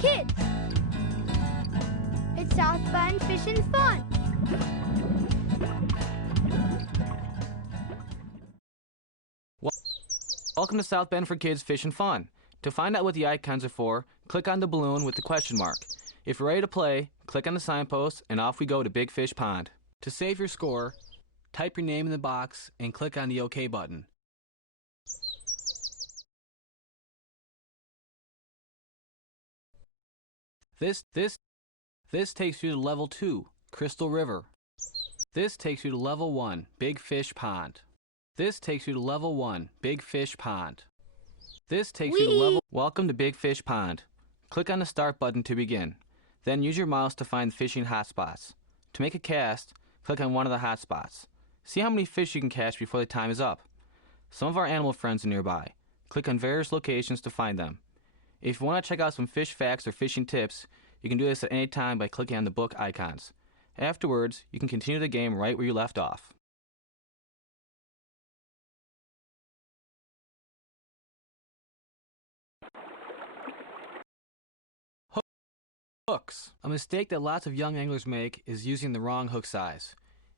kids. It's South Bend Fishing Fun. Welcome to South Bend for Kids Fishing Fun. To find out what the icons are for, click on the balloon with the question mark. If you're ready to play, click on the signpost and off we go to Big Fish Pond. To save your score, type your name in the box and click on the OK button. This takes you to Level 2, Crystal River. This takes you to Level 1, Big Fish Pond. This takes you to Level 1, Big Fish Pond. This takes you to Level... Welcome to Big Fish Pond. Click on the Start button to begin. Then use your mouse to find fishing hotspots. To make a cast, click on one of the hotspots. See how many fish you can catch before the time is up. Some of our animal friends are nearby. Click on various locations to find them. If you want to check out some fish facts or fishing tips, you can do this at any time by clicking on the book icons. Afterwards, you can continue the game right where you left off. Hooks. A mistake that lots of young anglers make is using the wrong hook size.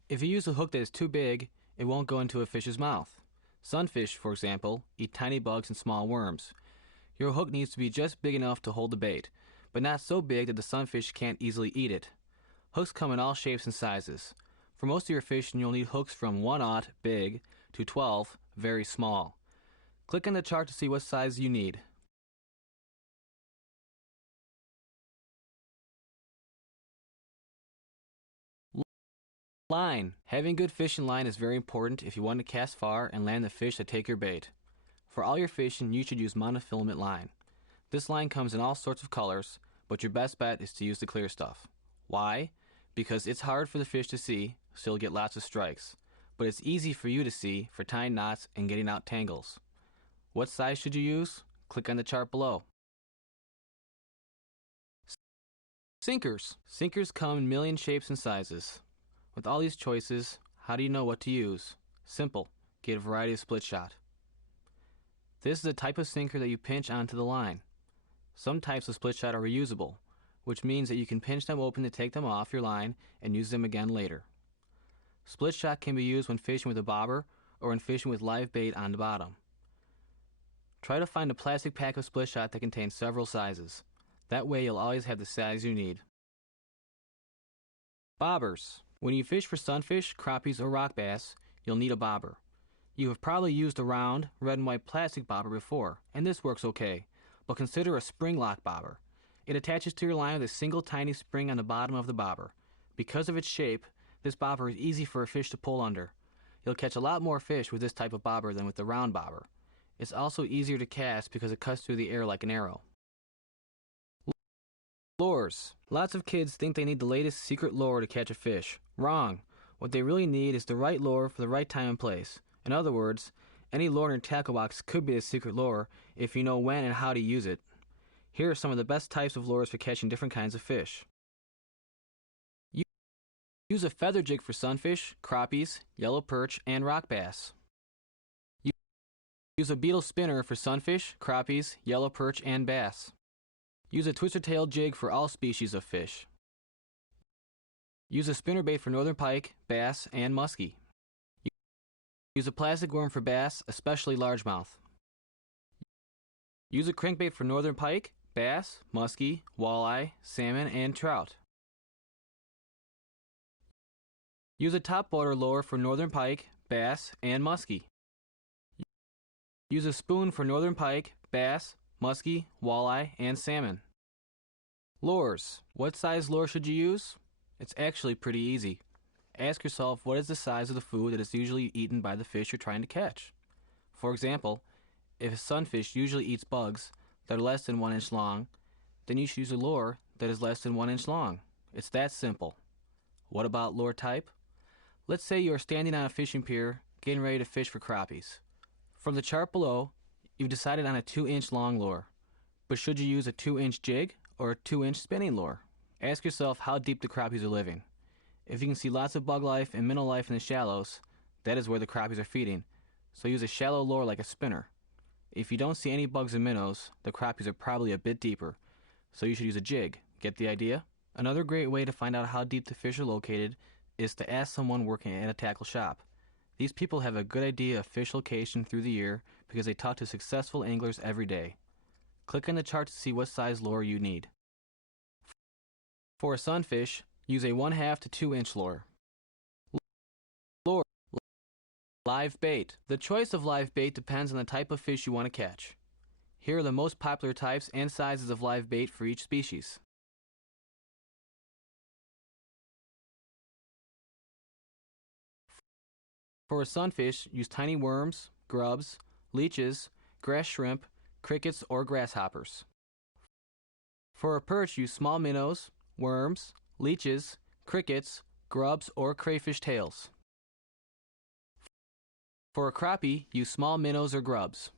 If you use a hook that is too big, it won't go into a fish's mouth. Sunfish, for example, eat tiny bugs and small worms. Your hook needs to be just big enough to hold the bait, but not so big that the sunfish can't easily eat it. Hooks come in all shapes and sizes. For most of your fishing, you'll need hooks from 1/0 big to 12 very small. Click on the chart to see what size you need. Line. Having good fishing line is very important if you want to cast far and land the fish that take your bait. For all your fishing, you should use monofilament line. This line comes in all sorts of colors, but your best bet is to use the clear stuff. Why? Because it's hard for the fish to see, so you'll get lots of strikes. But it's easy for you to see for tying knots and getting out tangles. What size should you use? Click on the chart below. Sinkers. Sinkers come in a million shapes and sizes. With all these choices, how do you know what to use? Simple. Get a variety of split shot. This is a type of sinker that you pinch onto the line. Some types of split shot are reusable, which means that you can pinch them open to take them off your line and use them again later. Split shot can be used when fishing with a bobber or when fishing with live bait on the bottom. Try to find a plastic pack of split shot that contains several sizes. That way you'll always have the size you need. Bobbers. When you fish for sunfish, crappies, or rock bass, you'll need a bobber. You have probably used a round, red and white plastic bobber before, and this works okay, but consider a spring lock bobber. It attaches to your line with a single tiny spring on the bottom of the bobber. Because of its shape, this bobber is easy for a fish to pull under. You'll catch a lot more fish with this type of bobber than with the round bobber. It's also easier to cast because it cuts through the air like an arrow. Lures. Lots of kids think they need the latest secret lure to catch a fish. Wrong. What they really need is the right lure for the right time and place. In other words, any lure in your tackle box could be a secret lure if you know when and how to use it. Here are some of the best types of lures for catching different kinds of fish. Use a feather jig for sunfish, crappies, yellow perch, and rock bass. Use a beetle spinner for sunfish, crappies, yellow perch, and bass. Use a twister-tailed jig for all species of fish. Use a spinnerbait for northern pike, bass, and muskie. Use a plastic worm for bass, especially largemouth. Use a crankbait for northern pike, bass, muskie, walleye, salmon, and trout. Use a topwater lure for northern pike, bass, and muskie. Use a spoon for northern pike, bass, muskie, walleye, and salmon. Lures. What size lure should you use? It's actually pretty easy. Ask yourself what is the size of the food that is usually eaten by the fish you're trying to catch. For example, if a sunfish usually eats bugs that are less than 1 inch long, then you should use a lure that is less than 1 inch long. It's that simple. What about lure type? Let's say you are standing on a fishing pier getting ready to fish for crappies. From the chart below, you've decided on a 2-inch long lure. But should you use a 2-inch jig or a 2-inch spinning lure? Ask yourself how deep the crappies are living. If you can see lots of bug life and minnow life in the shallows, that is where the crappies are feeding. So use a shallow lure like a spinner. If you don't see any bugs and minnows, the crappies are probably a bit deeper. so you should use a jig. Get the idea? Another great way to find out how deep the fish are located is to ask someone working at a tackle shop. These people have a good idea of fish location through the year because they talk to successful anglers every day. Click on the chart to see what size lure you need. For a sunfish, use a 1/2 to 2 inch lure. Lure. Live bait. The choice of live bait depends on the type of fish you want to catch. Here are the most popular types and sizes of live bait for each species. For a sunfish, use tiny worms, grubs, leeches, grass shrimp, crickets, or grasshoppers. For a perch, use small minnows, worms, leeches, crickets, grubs, or crayfish tails. For a crappie, use small minnows or grubs.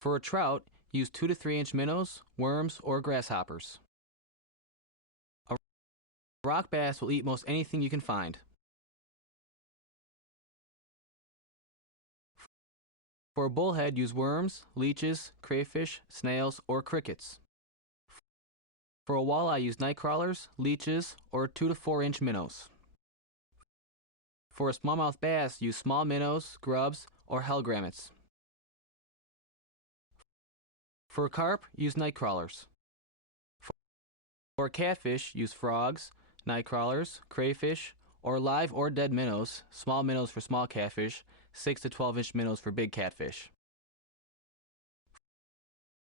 For a trout, use 2 to 3 inch minnows, worms, or grasshoppers. A rock bass will eat most anything you can find. For a bullhead, use worms, leeches, crayfish, snails, or crickets. For a walleye, use night crawlers, leeches, or 2 to 4 inch minnows. For a smallmouth bass, use small minnows, grubs, or hellgrammets. For a carp, use night crawlers. For a catfish, use frogs, night crawlers, crayfish, or live or dead minnows, small minnows for small catfish, 6 to 12 inch minnows for big catfish.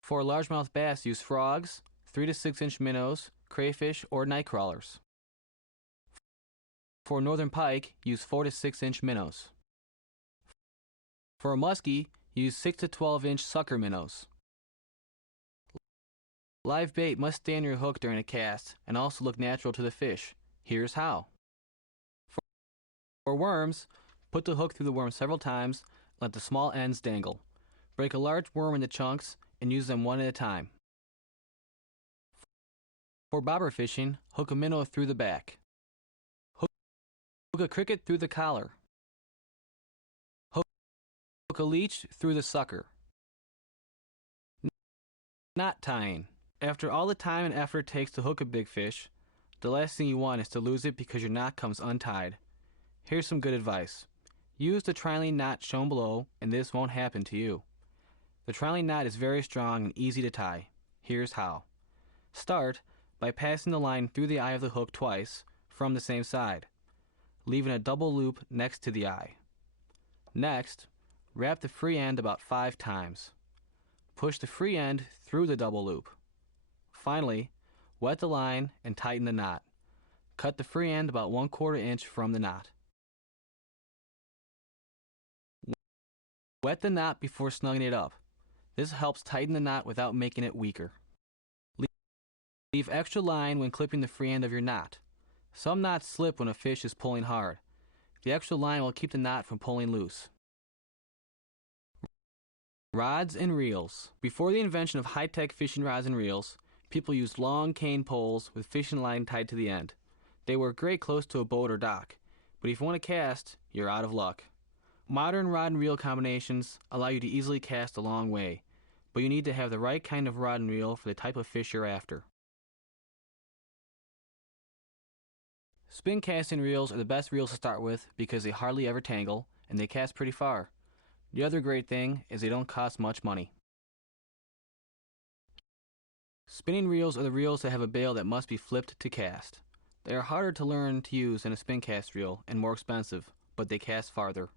For a largemouth bass, use frogs, 3 to 6 inch minnows, crayfish, or night crawlers. For a northern pike, use 4 to 6 inch minnows. For a muskie, use 6 to 12 inch sucker minnows. Live bait must stay on your hook during a cast and also look natural to the fish. Here's how. For worms, put the hook through the worm several times, let the small ends dangle. Break a large worm into chunks and use them one at a time. For bobber fishing, hook a minnow through the back. Hook a cricket through the collar. Hook a leech through the sucker. Knot tying. After all the time and effort it takes to hook a big fish, the last thing you want is to lose it because your knot comes untied. Here's some good advice. Use the trilene knot shown below and this won't happen to you. The trilene knot is very strong and easy to tie. Here's how. Start by passing the line through the eye of the hook twice from the same side, leaving a double loop next to the eye. Next, wrap the free end about 5 times. Push the free end through the double loop. Finally, wet the line and tighten the knot. Cut the free end about 1/4 inch from the knot. Wet the knot before snugging it up. This helps tighten the knot without making it weaker. Leave extra line when clipping the free end of your knot. Some knots slip when a fish is pulling hard. The extra line will keep the knot from pulling loose. Rods and reels. Before the invention of high-tech fishing rods and reels, people used long cane poles with fishing line tied to the end. They work great close to a boat or dock, but if you want to cast, you're out of luck. Modern rod and reel combinations allow you to easily cast a long way, but you need to have the right kind of rod and reel for the type of fish you're after. Spin casting reels are the best reels to start with because they hardly ever tangle and they cast pretty far. The other great thing is they don't cost much money. Spinning reels are the reels that have a bail that must be flipped to cast. They are harder to learn to use than a spin cast reel and more expensive, but they cast farther.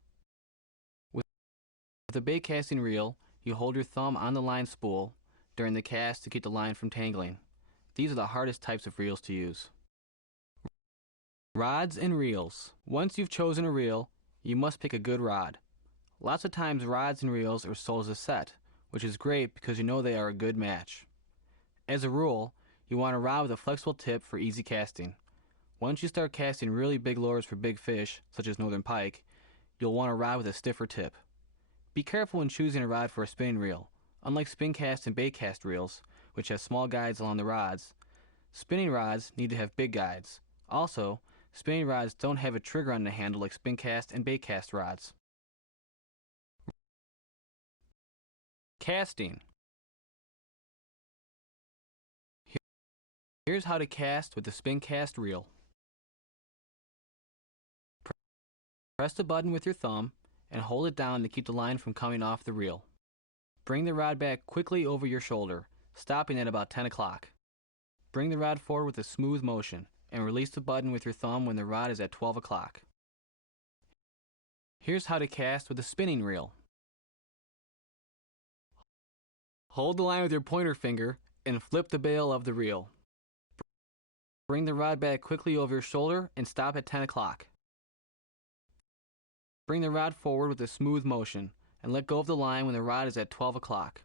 With a bait casting reel, you hold your thumb on the line spool during the cast to keep the line from tangling. These are the hardest types of reels to use. Rods and reels. Once you've chosen a reel, you must pick a good rod. Lots of times rods and reels are sold as a set, which is great because you know they are a good match. As a rule, you want a rod with a flexible tip for easy casting. Once you start casting really big lures for big fish, such as northern pike, you'll want a rod with a stiffer tip. Be careful when choosing a rod for a spinning reel. Unlike spin cast and bait cast reels, which have small guides along the rods, spinning rods need to have big guides. Also, spinning rods don't have a trigger on the handle like spin cast and bait cast rods. Casting. Here's how to cast with the spin cast reel. Press the button with your thumb and hold it down to keep the line from coming off the reel. Bring the rod back quickly over your shoulder, stopping at about 10 o'clock. Bring the rod forward with a smooth motion and release the button with your thumb when the rod is at 12 o'clock. Here's how to cast with a spinning reel. Hold the line with your pointer finger and flip the bail of the reel. Bring the rod back quickly over your shoulder and stop at 10 o'clock. Bring the rod forward with a smooth motion and let go of the line when the rod is at 12 o'clock.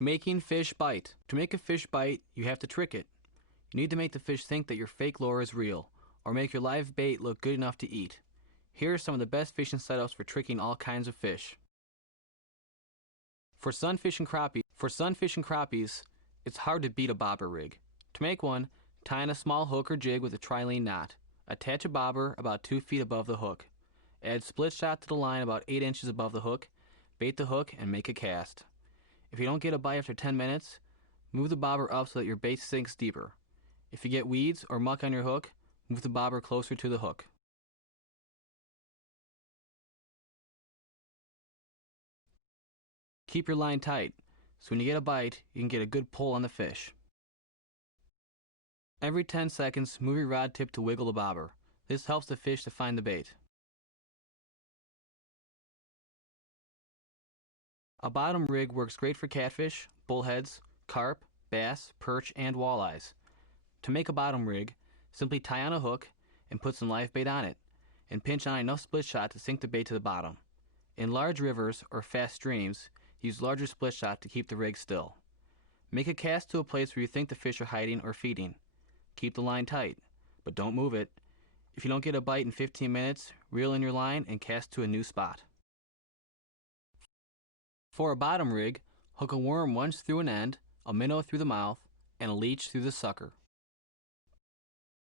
Making fish bite. To make a fish bite, you have to trick it. You need to make the fish think that your fake lure is real, or make your live bait look good enough to eat. Here are some of the best fishing setups for tricking all kinds of fish. For sunfish and crappies, it's hard to beat a bobber rig. To make one, tie in a small hook or jig with a trilene knot. Attach a bobber about 2 feet above the hook. Add split shot to the line about 8 inches above the hook. Bait the hook and make a cast. If you don't get a bite after 10 minutes, move the bobber up so that your bait sinks deeper. If you get weeds or muck on your hook, move the bobber closer to the hook. Keep your line tight, so when you get a bite, you can get a good pull on the fish. Every 10 seconds, move your rod tip to wiggle the bobber. This helps the fish to find the bait. A bottom rig works great for catfish, bullheads, carp, bass, perch, and walleyes. To make a bottom rig, simply tie on a hook and put some live bait on it, and pinch on enough split shot to sink the bait to the bottom. In large rivers or fast streams, use larger split shot to keep the rig still. Make a cast to a place where you think the fish are hiding or feeding. Keep the line tight, but don't move it. If you don't get a bite in 15 minutes, reel in your line and cast to a new spot. For a bottom rig, hook a worm once through an end, a minnow through the mouth, and a leech through the sucker.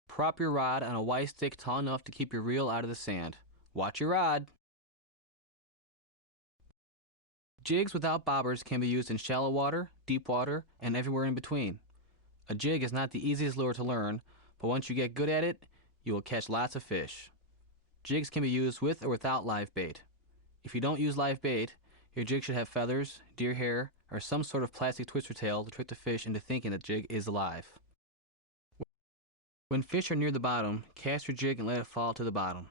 Prop your rod on a Y stick tall enough to keep your reel out of the sand. Watch your rod. Jigs without bobbers can be used in shallow water, deep water, and everywhere in between. A jig is not the easiest lure to learn, but once you get good at it, you will catch lots of fish. Jigs can be used with or without live bait. If you don't use live bait, your jig should have feathers, deer hair, or some sort of plastic twister tail to trick the fish into thinking the jig is alive. When fish are near the bottom, cast your jig and let it fall to the bottom.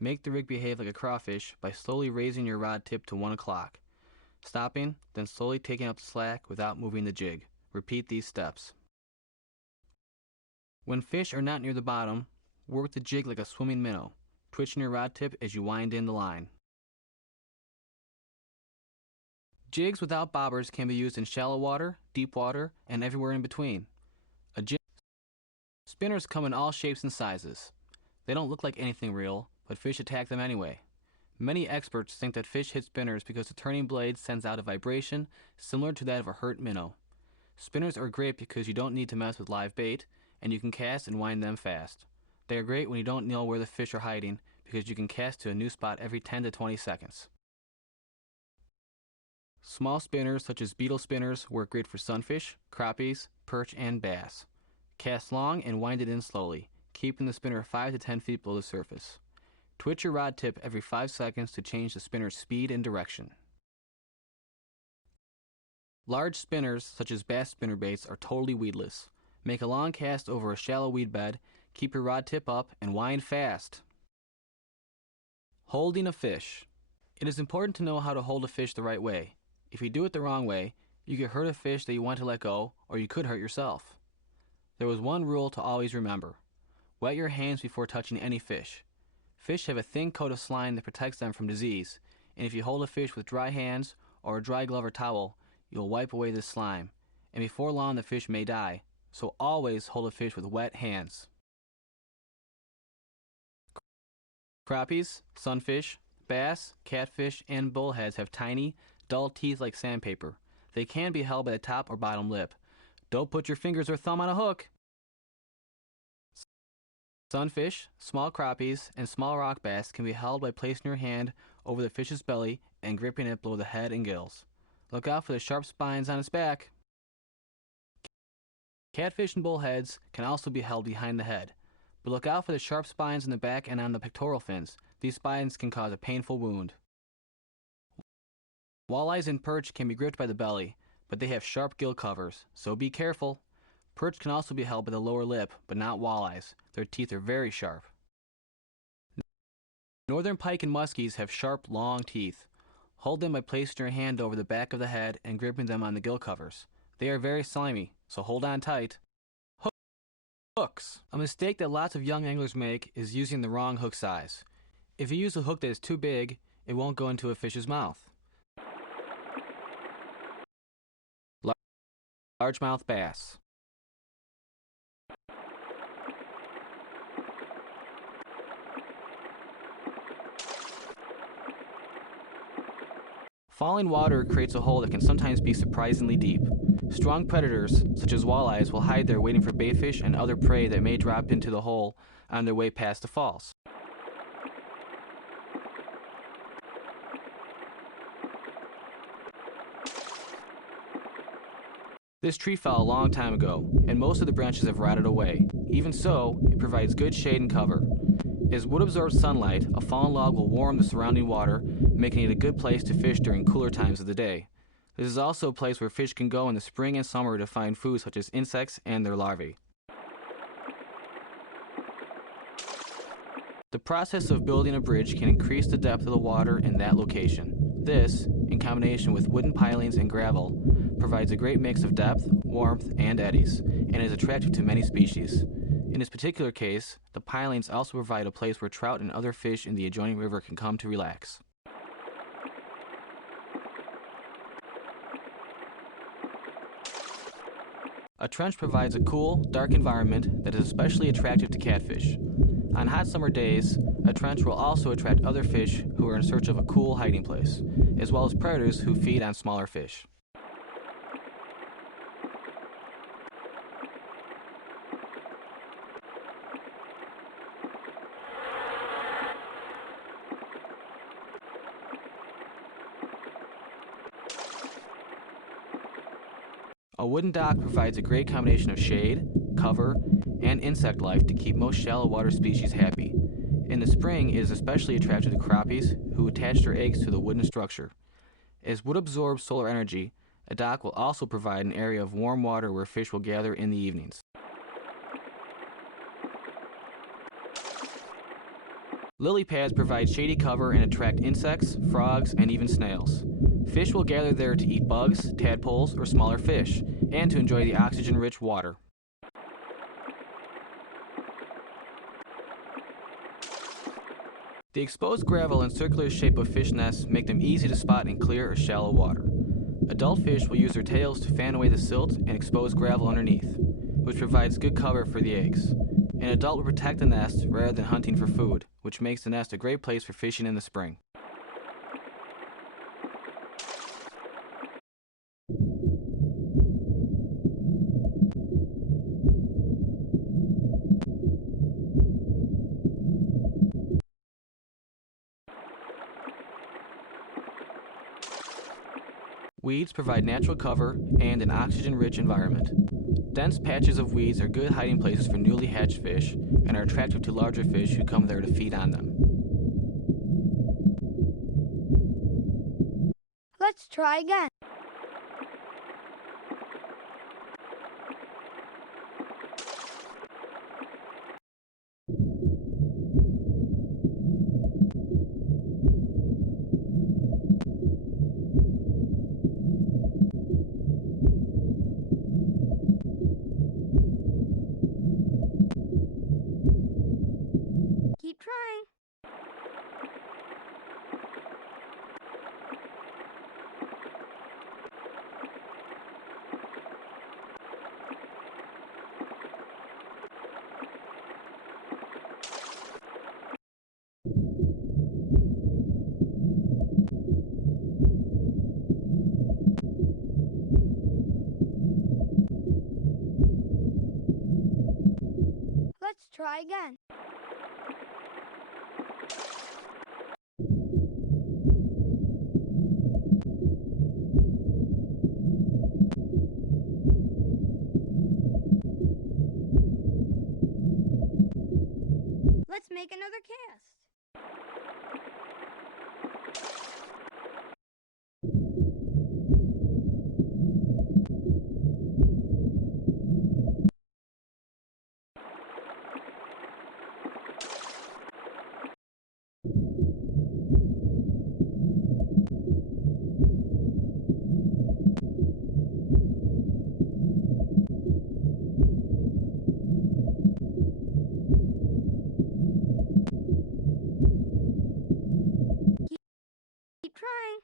Make the rig behave like a crawfish by slowly raising your rod tip to 1 o'clock, stopping, then slowly taking up the slack without moving the jig. Repeat these steps. When fish are not near the bottom, work the jig like a swimming minnow, twitching your rod tip as you wind in the line. Jigs without bobbers can be used in shallow water, deep water, and everywhere in between. Spinners come in all shapes and sizes. They don't look like anything real, but fish attack them anyway. Many experts think that fish hit spinners because the turning blade sends out a vibration similar to that of a hurt minnow. Spinners are great because you don't need to mess with live bait, and you can cast and wind them fast. They are great when you don't know where the fish are hiding because you can cast to a new spot every 10 to 20 seconds. Small spinners such as beetle spinners work great for sunfish, crappies, perch, and bass. Cast long and wind it in slowly, keeping the spinner 5 to 10 feet below the surface. Twitch your rod tip every 5 seconds to change the spinner's speed and direction. Large spinners such as bass spinnerbaits are totally weedless. Make a long cast over a shallow weed bed, keep your rod tip up, and wind fast. Holding a fish. It is important to know how to hold a fish the right way. If you do it the wrong way, you could hurt a fish that you want to let go, or you could hurt yourself. There was one rule to always remember. Wet your hands before touching any fish. Fish have a thin coat of slime that protects them from disease, and if you hold a fish with dry hands or a dry glove or towel, you'll wipe away this slime, and before long the fish may die. So always hold a fish with wet hands. Crappies, sunfish, bass, catfish, and bullheads have tiny, dull teeth like sandpaper. They can be held by the top or bottom lip. Don't put your fingers or thumb on a hook. Sunfish, small crappies, and small rock bass can be held by placing your hand over the fish's belly and gripping it below the head and gills. Look out for the sharp spines on its back. Catfish and bullheads can also be held behind the head, but look out for the sharp spines in the back and on the pectoral fins. These spines can cause a painful wound. Walleyes and perch can be gripped by the belly, but they have sharp gill covers, so be careful. Perch can also be held by the lower lip, but not walleyes. Their teeth are very sharp. Northern pike and muskies have sharp, long teeth. Hold them by placing your hand over the back of the head and gripping them on the gill covers. They are very slimy, so hold on tight. Hooks. A mistake that lots of young anglers make is using the wrong hook size. If you use a hook that is too big, it won't go into a fish's mouth. Largemouth bass. Falling water creates a hole that can sometimes be surprisingly deep. Strong predators, such as walleyes, will hide there waiting for baitfish and other prey that may drop into the hole on their way past the falls. This tree fell a long time ago, and most of the branches have rotted away. Even so, it provides good shade and cover. As wood absorbs sunlight, a fallen log will warm the surrounding water, making it a good place to fish during cooler times of the day. This is also a place where fish can go in the spring and summer to find food such as insects and their larvae. The process of building a bridge can increase the depth of the water in that location. This, in combination with wooden pilings and gravel, provides a great mix of depth, warmth, and eddies, and is attractive to many species. In this particular case, the pilings also provide a place where trout and other fish in the adjoining river can come to relax. A trench provides a cool, dark environment that is especially attractive to catfish. On hot summer days, a trench will also attract other fish who are in search of a cool hiding place, as well as predators who feed on smaller fish. A wooden dock provides a great combination of shade, cover, and insect life to keep most shallow water species happy. In the spring, it is especially attractive to crappies who attach their eggs to the wooden structure. As wood absorbs solar energy, a dock will also provide an area of warm water where fish will gather in the evenings. Lily pads provide shady cover and attract insects, frogs, and even snails. Fish will gather there to eat bugs, tadpoles, or smaller fish, and to enjoy the oxygen-rich water. The exposed gravel and circular shape of fish nests make them easy to spot in clear or shallow water. Adult fish will use their tails to fan away the silt and exposed gravel underneath, which provides good cover for the eggs. An adult will protect the nest rather than hunting for food, which makes the nest a great place for fishing in the spring. Weeds provide natural cover and an oxygen-rich environment. Dense patches of weeds are good hiding places for newly hatched fish and are attractive to larger fish who come there to feed on them. Let's try again. Keep trying. Let's try again. make another cast. Keep trying.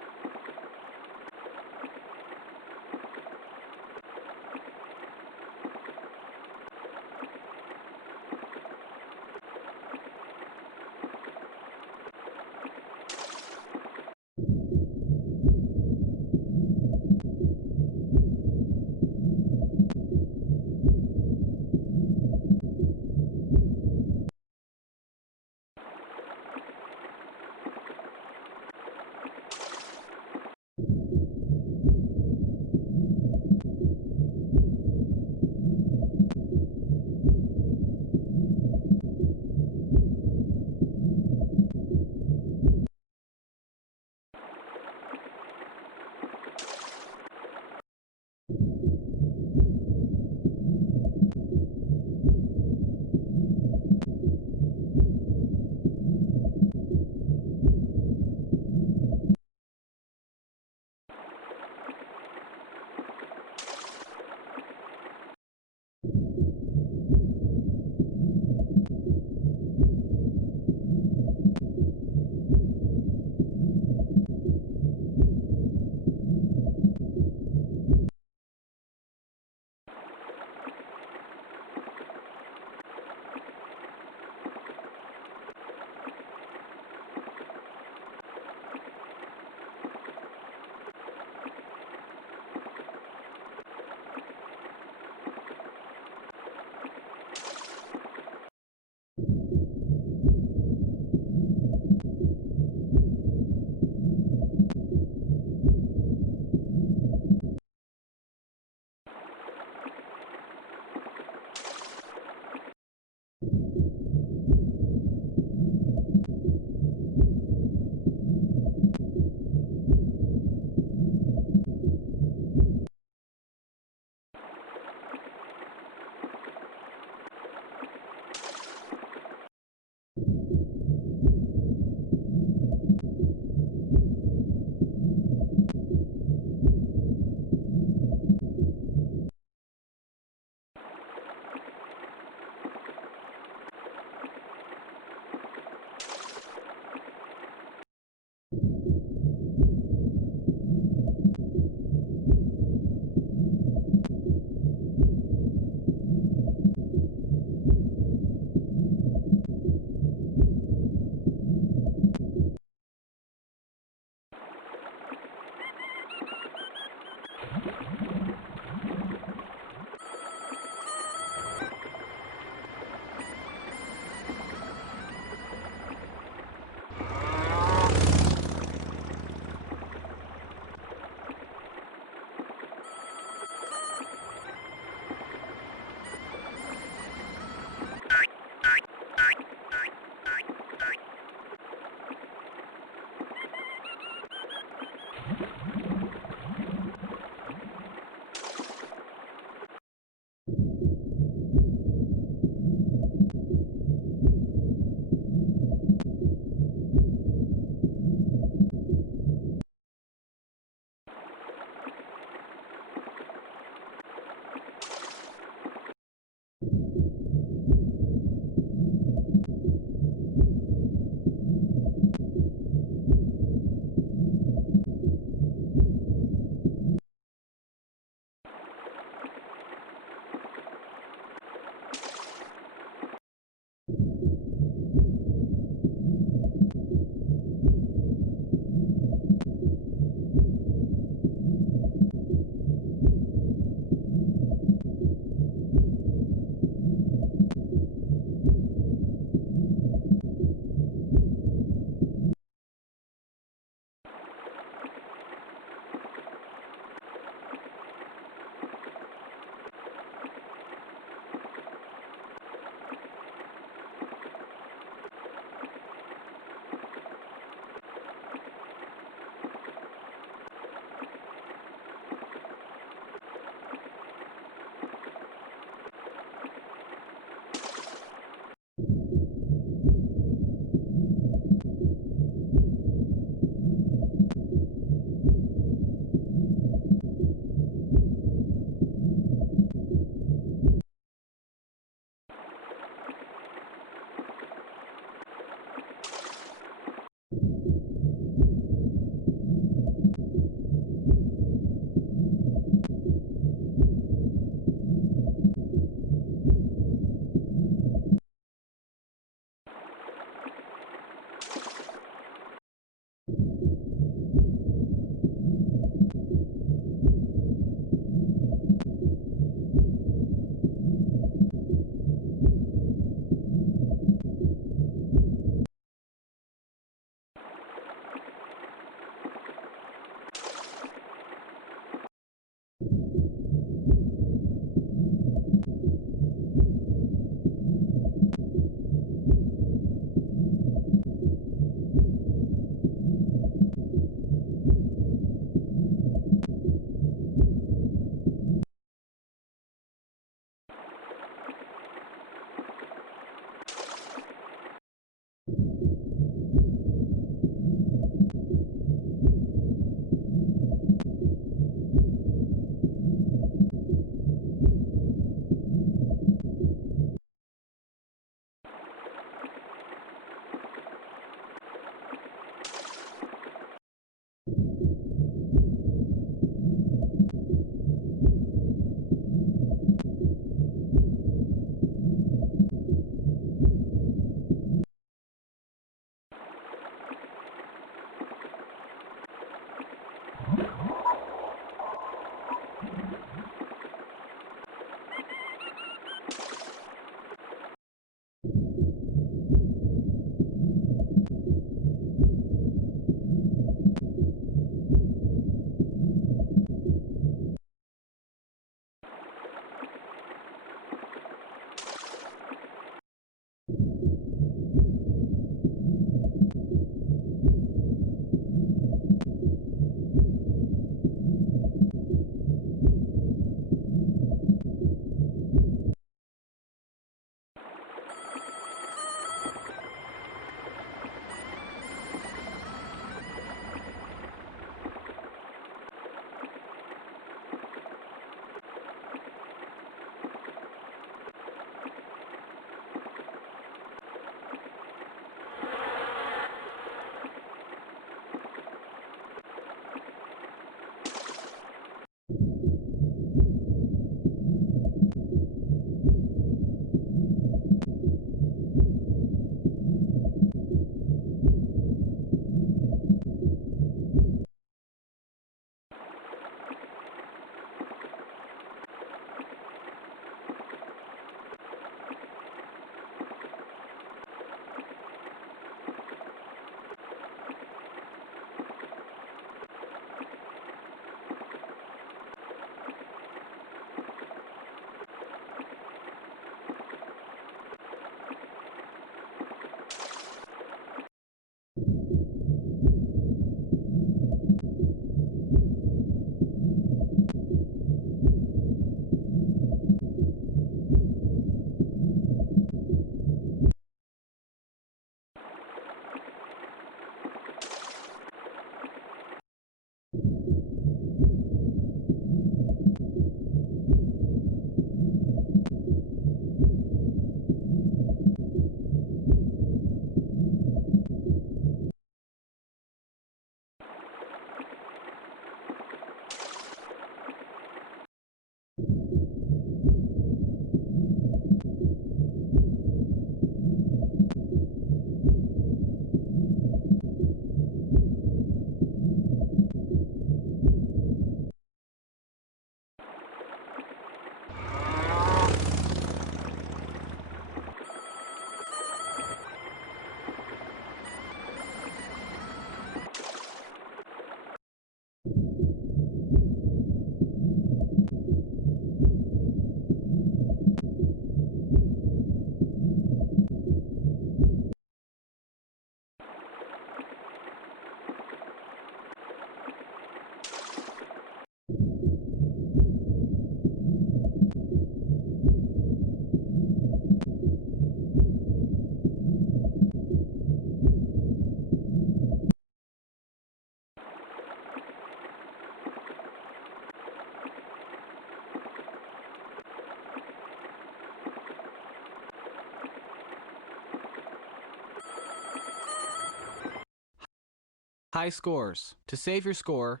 High scores. To save your score,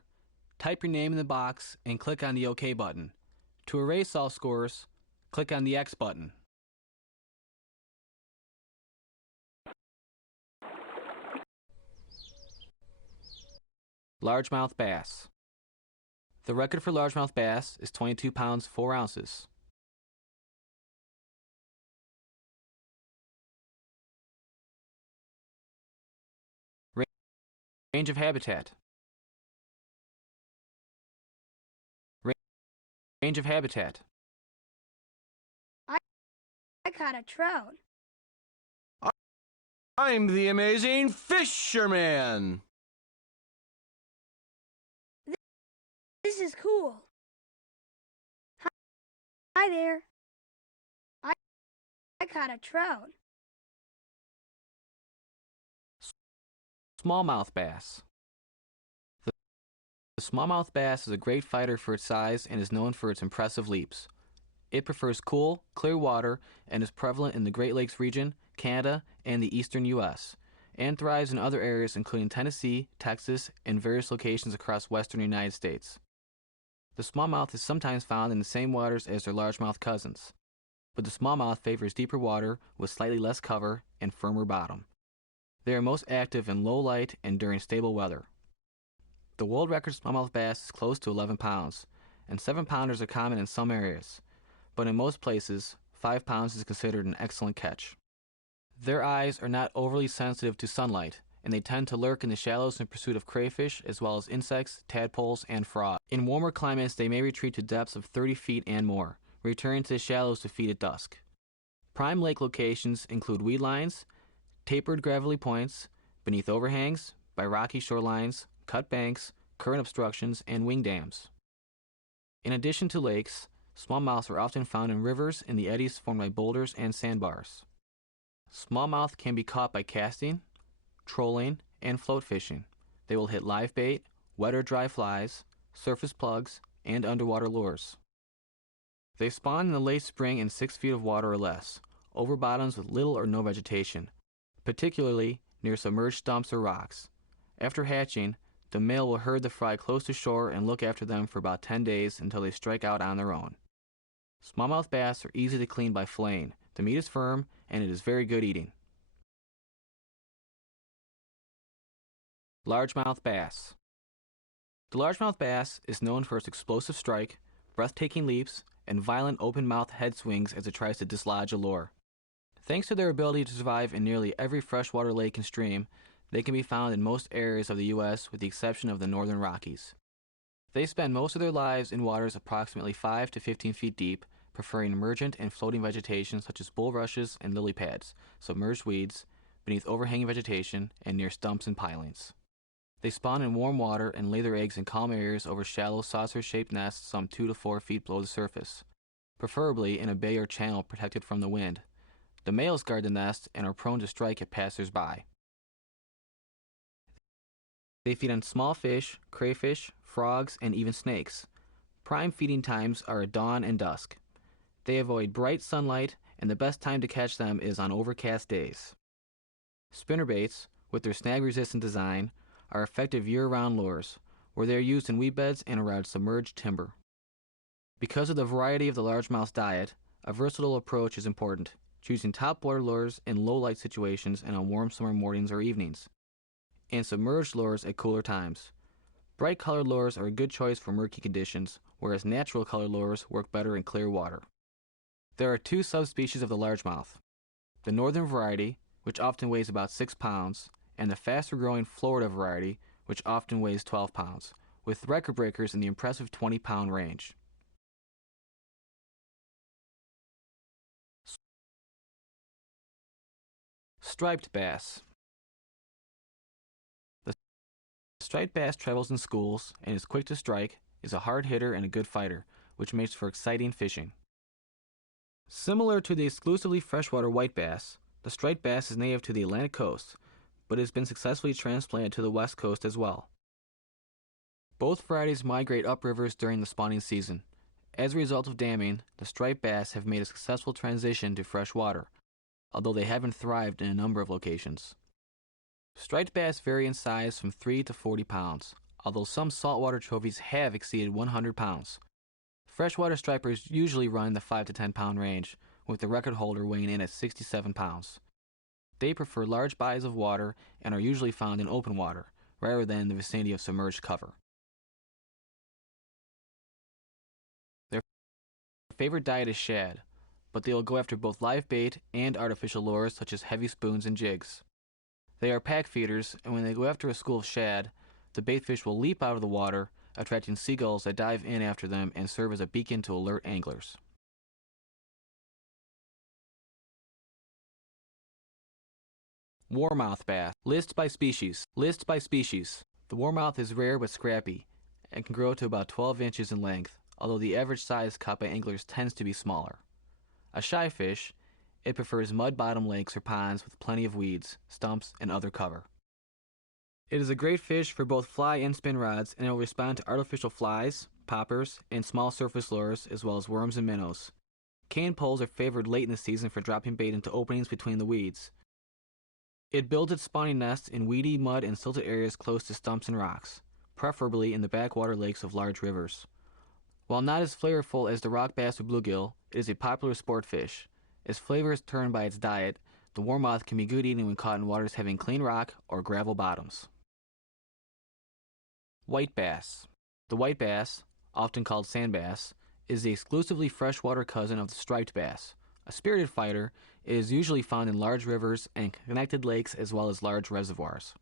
type your name in the box and click on the OK button. To erase all scores, click on the X button. Largemouth bass. The record for largemouth bass is 22 pounds 4 ounces. Range of habitat. Range of habitat. I caught a trout. I'm the amazing fisherman. This is cool. Hi there. I caught a trout. Smallmouth bass. The smallmouth bass is a great fighter for its size and is known for its impressive leaps. It prefers cool, clear water and is prevalent in the Great Lakes region, Canada, and the eastern U.S., and thrives in other areas including Tennessee, Texas, and various locations across western United States. The smallmouth is sometimes found in the same waters as their largemouth cousins, but the smallmouth favors deeper water with slightly less cover and firmer bottom. They are most active in low light and during stable weather. The world record smallmouth bass is close to 11 pounds, and 7-pounders are common in some areas, but in most places, 5 pounds is considered an excellent catch. Their eyes are not overly sensitive to sunlight, and they tend to lurk in the shallows in pursuit of crayfish as well as insects, tadpoles, and frogs. In warmer climates, they may retreat to depths of 30 feet and more, returning to the shallows to feed at dusk. Prime lake locations include weed lines, tapered gravelly points, beneath overhangs, by rocky shorelines, cut banks, current obstructions, and wing dams. In addition to lakes, smallmouths are often found in rivers in the eddies formed by boulders and sandbars. Smallmouth can be caught by casting, trolling, and float fishing. They will hit live bait, wet or dry flies, surface plugs, and underwater lures. They spawn in the late spring in 6 feet of water or less, over bottoms with little or no vegetation, particularly near submerged stumps or rocks. After hatching, the male will herd the fry close to shore and look after them for about 10 days until they strike out on their own. Smallmouth bass are easy to clean by filleting. The meat is firm and it is very good eating. Largemouth bass. The largemouth bass is known for its explosive strike, breathtaking leaps, and violent open-mouth head swings as it tries to dislodge a lure. Thanks to their ability to survive in nearly every freshwater lake and stream, they can be found in most areas of the U.S. with the exception of the northern Rockies. They spend most of their lives in waters approximately 5 to 15 feet deep, preferring emergent and floating vegetation such as bulrushes and lily pads, submerged weeds, beneath overhanging vegetation, and near stumps and pilings. They spawn in warm water and lay their eggs in calm areas over shallow saucer-shaped nests some 2 to 4 feet below the surface, preferably in a bay or channel protected from the wind. The males guard the nest and are prone to strike at passers-by. They feed on small fish, crayfish, frogs, and even snakes. Prime feeding times are at dawn and dusk. They avoid bright sunlight, and the best time to catch them is on overcast days. Spinnerbaits, with their snag-resistant design, are effective year-round lures, where they are used in weed beds and around submerged timber. Because of the variety of the largemouth's diet, a versatile approach is important, choosing top-water lures in low-light situations and on warm summer mornings or evenings, and submerged lures at cooler times. Bright-colored lures are a good choice for murky conditions, whereas natural-colored lures work better in clear water. There are 2 subspecies of the largemouth: the northern variety, which often weighs about 6 pounds, and the faster-growing Florida variety, which often weighs 12 pounds, with record breakers in the impressive 20-pound range. Striped bass. The striped bass travels in schools and is quick to strike, is a hard hitter and a good fighter, which makes for exciting fishing. Similar to the exclusively freshwater white bass, the striped bass is native to the Atlantic coast, but has been successfully transplanted to the west coast as well. Both varieties migrate uprivers during the spawning season. As a result of damming, the striped bass have made a successful transition to fresh water, although they haven't thrived in a number of locations. Striped bass vary in size from 3 to 40 pounds, although some saltwater trophies have exceeded 100 pounds. Freshwater stripers usually run in the 5 to 10 pound range, with the record holder weighing in at 67 pounds. They prefer large bodies of water and are usually found in open water, rather than in the vicinity of submerged cover. Their favorite diet is shad, but they will go after both live bait and artificial lures such as heavy spoons and jigs. They are pack feeders, and when they go after a school of shad, the baitfish will leap out of the water, attracting seagulls that dive in after them and serve as a beacon to alert anglers. Warmouth bass. List by species. The warmouth is rare but scrappy and can grow to about 12 inches in length, although the average size caught by anglers tends to be smaller. A shy fish, it prefers mud-bottom lakes or ponds with plenty of weeds, stumps, and other cover. It is a great fish for both fly and spin rods, and it will respond to artificial flies, poppers, and small surface lures, as well as worms and minnows. Cane poles are favored late in the season for dropping bait into openings between the weeds. It builds its spawning nest in weedy, mud, and silted areas close to stumps and rocks, preferably in the backwater lakes of large rivers. While not as flavorful as the rock bass or bluegill, it is a popular sport fish. As flavor is turned by its diet, the warmouth can be good eating when caught in waters having clean rock or gravel bottoms. White bass. The white bass, often called sand bass, is the exclusively freshwater cousin of the striped bass. A spirited fighter, it is usually found in large rivers and connected lakes as well as large reservoirs.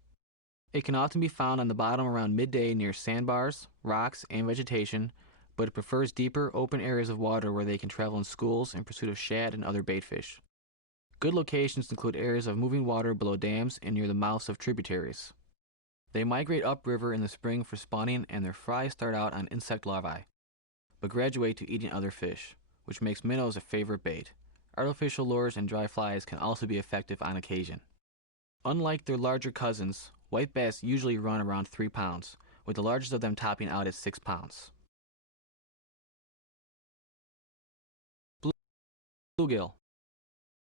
It can often be found on the bottom around midday near sandbars, rocks, and vegetation, but it prefers deeper, open areas of water where they can travel in schools in pursuit of shad and other baitfish. Good locations include areas of moving water below dams and near the mouths of tributaries. They migrate upriver in the spring for spawning, and their fry start out on insect larvae, but graduate to eating other fish, which makes minnows a favorite bait. Artificial lures and dry flies can also be effective on occasion. Unlike their larger cousins, white bass usually run around 3 pounds, with the largest of them topping out at 6 pounds. Bluegill.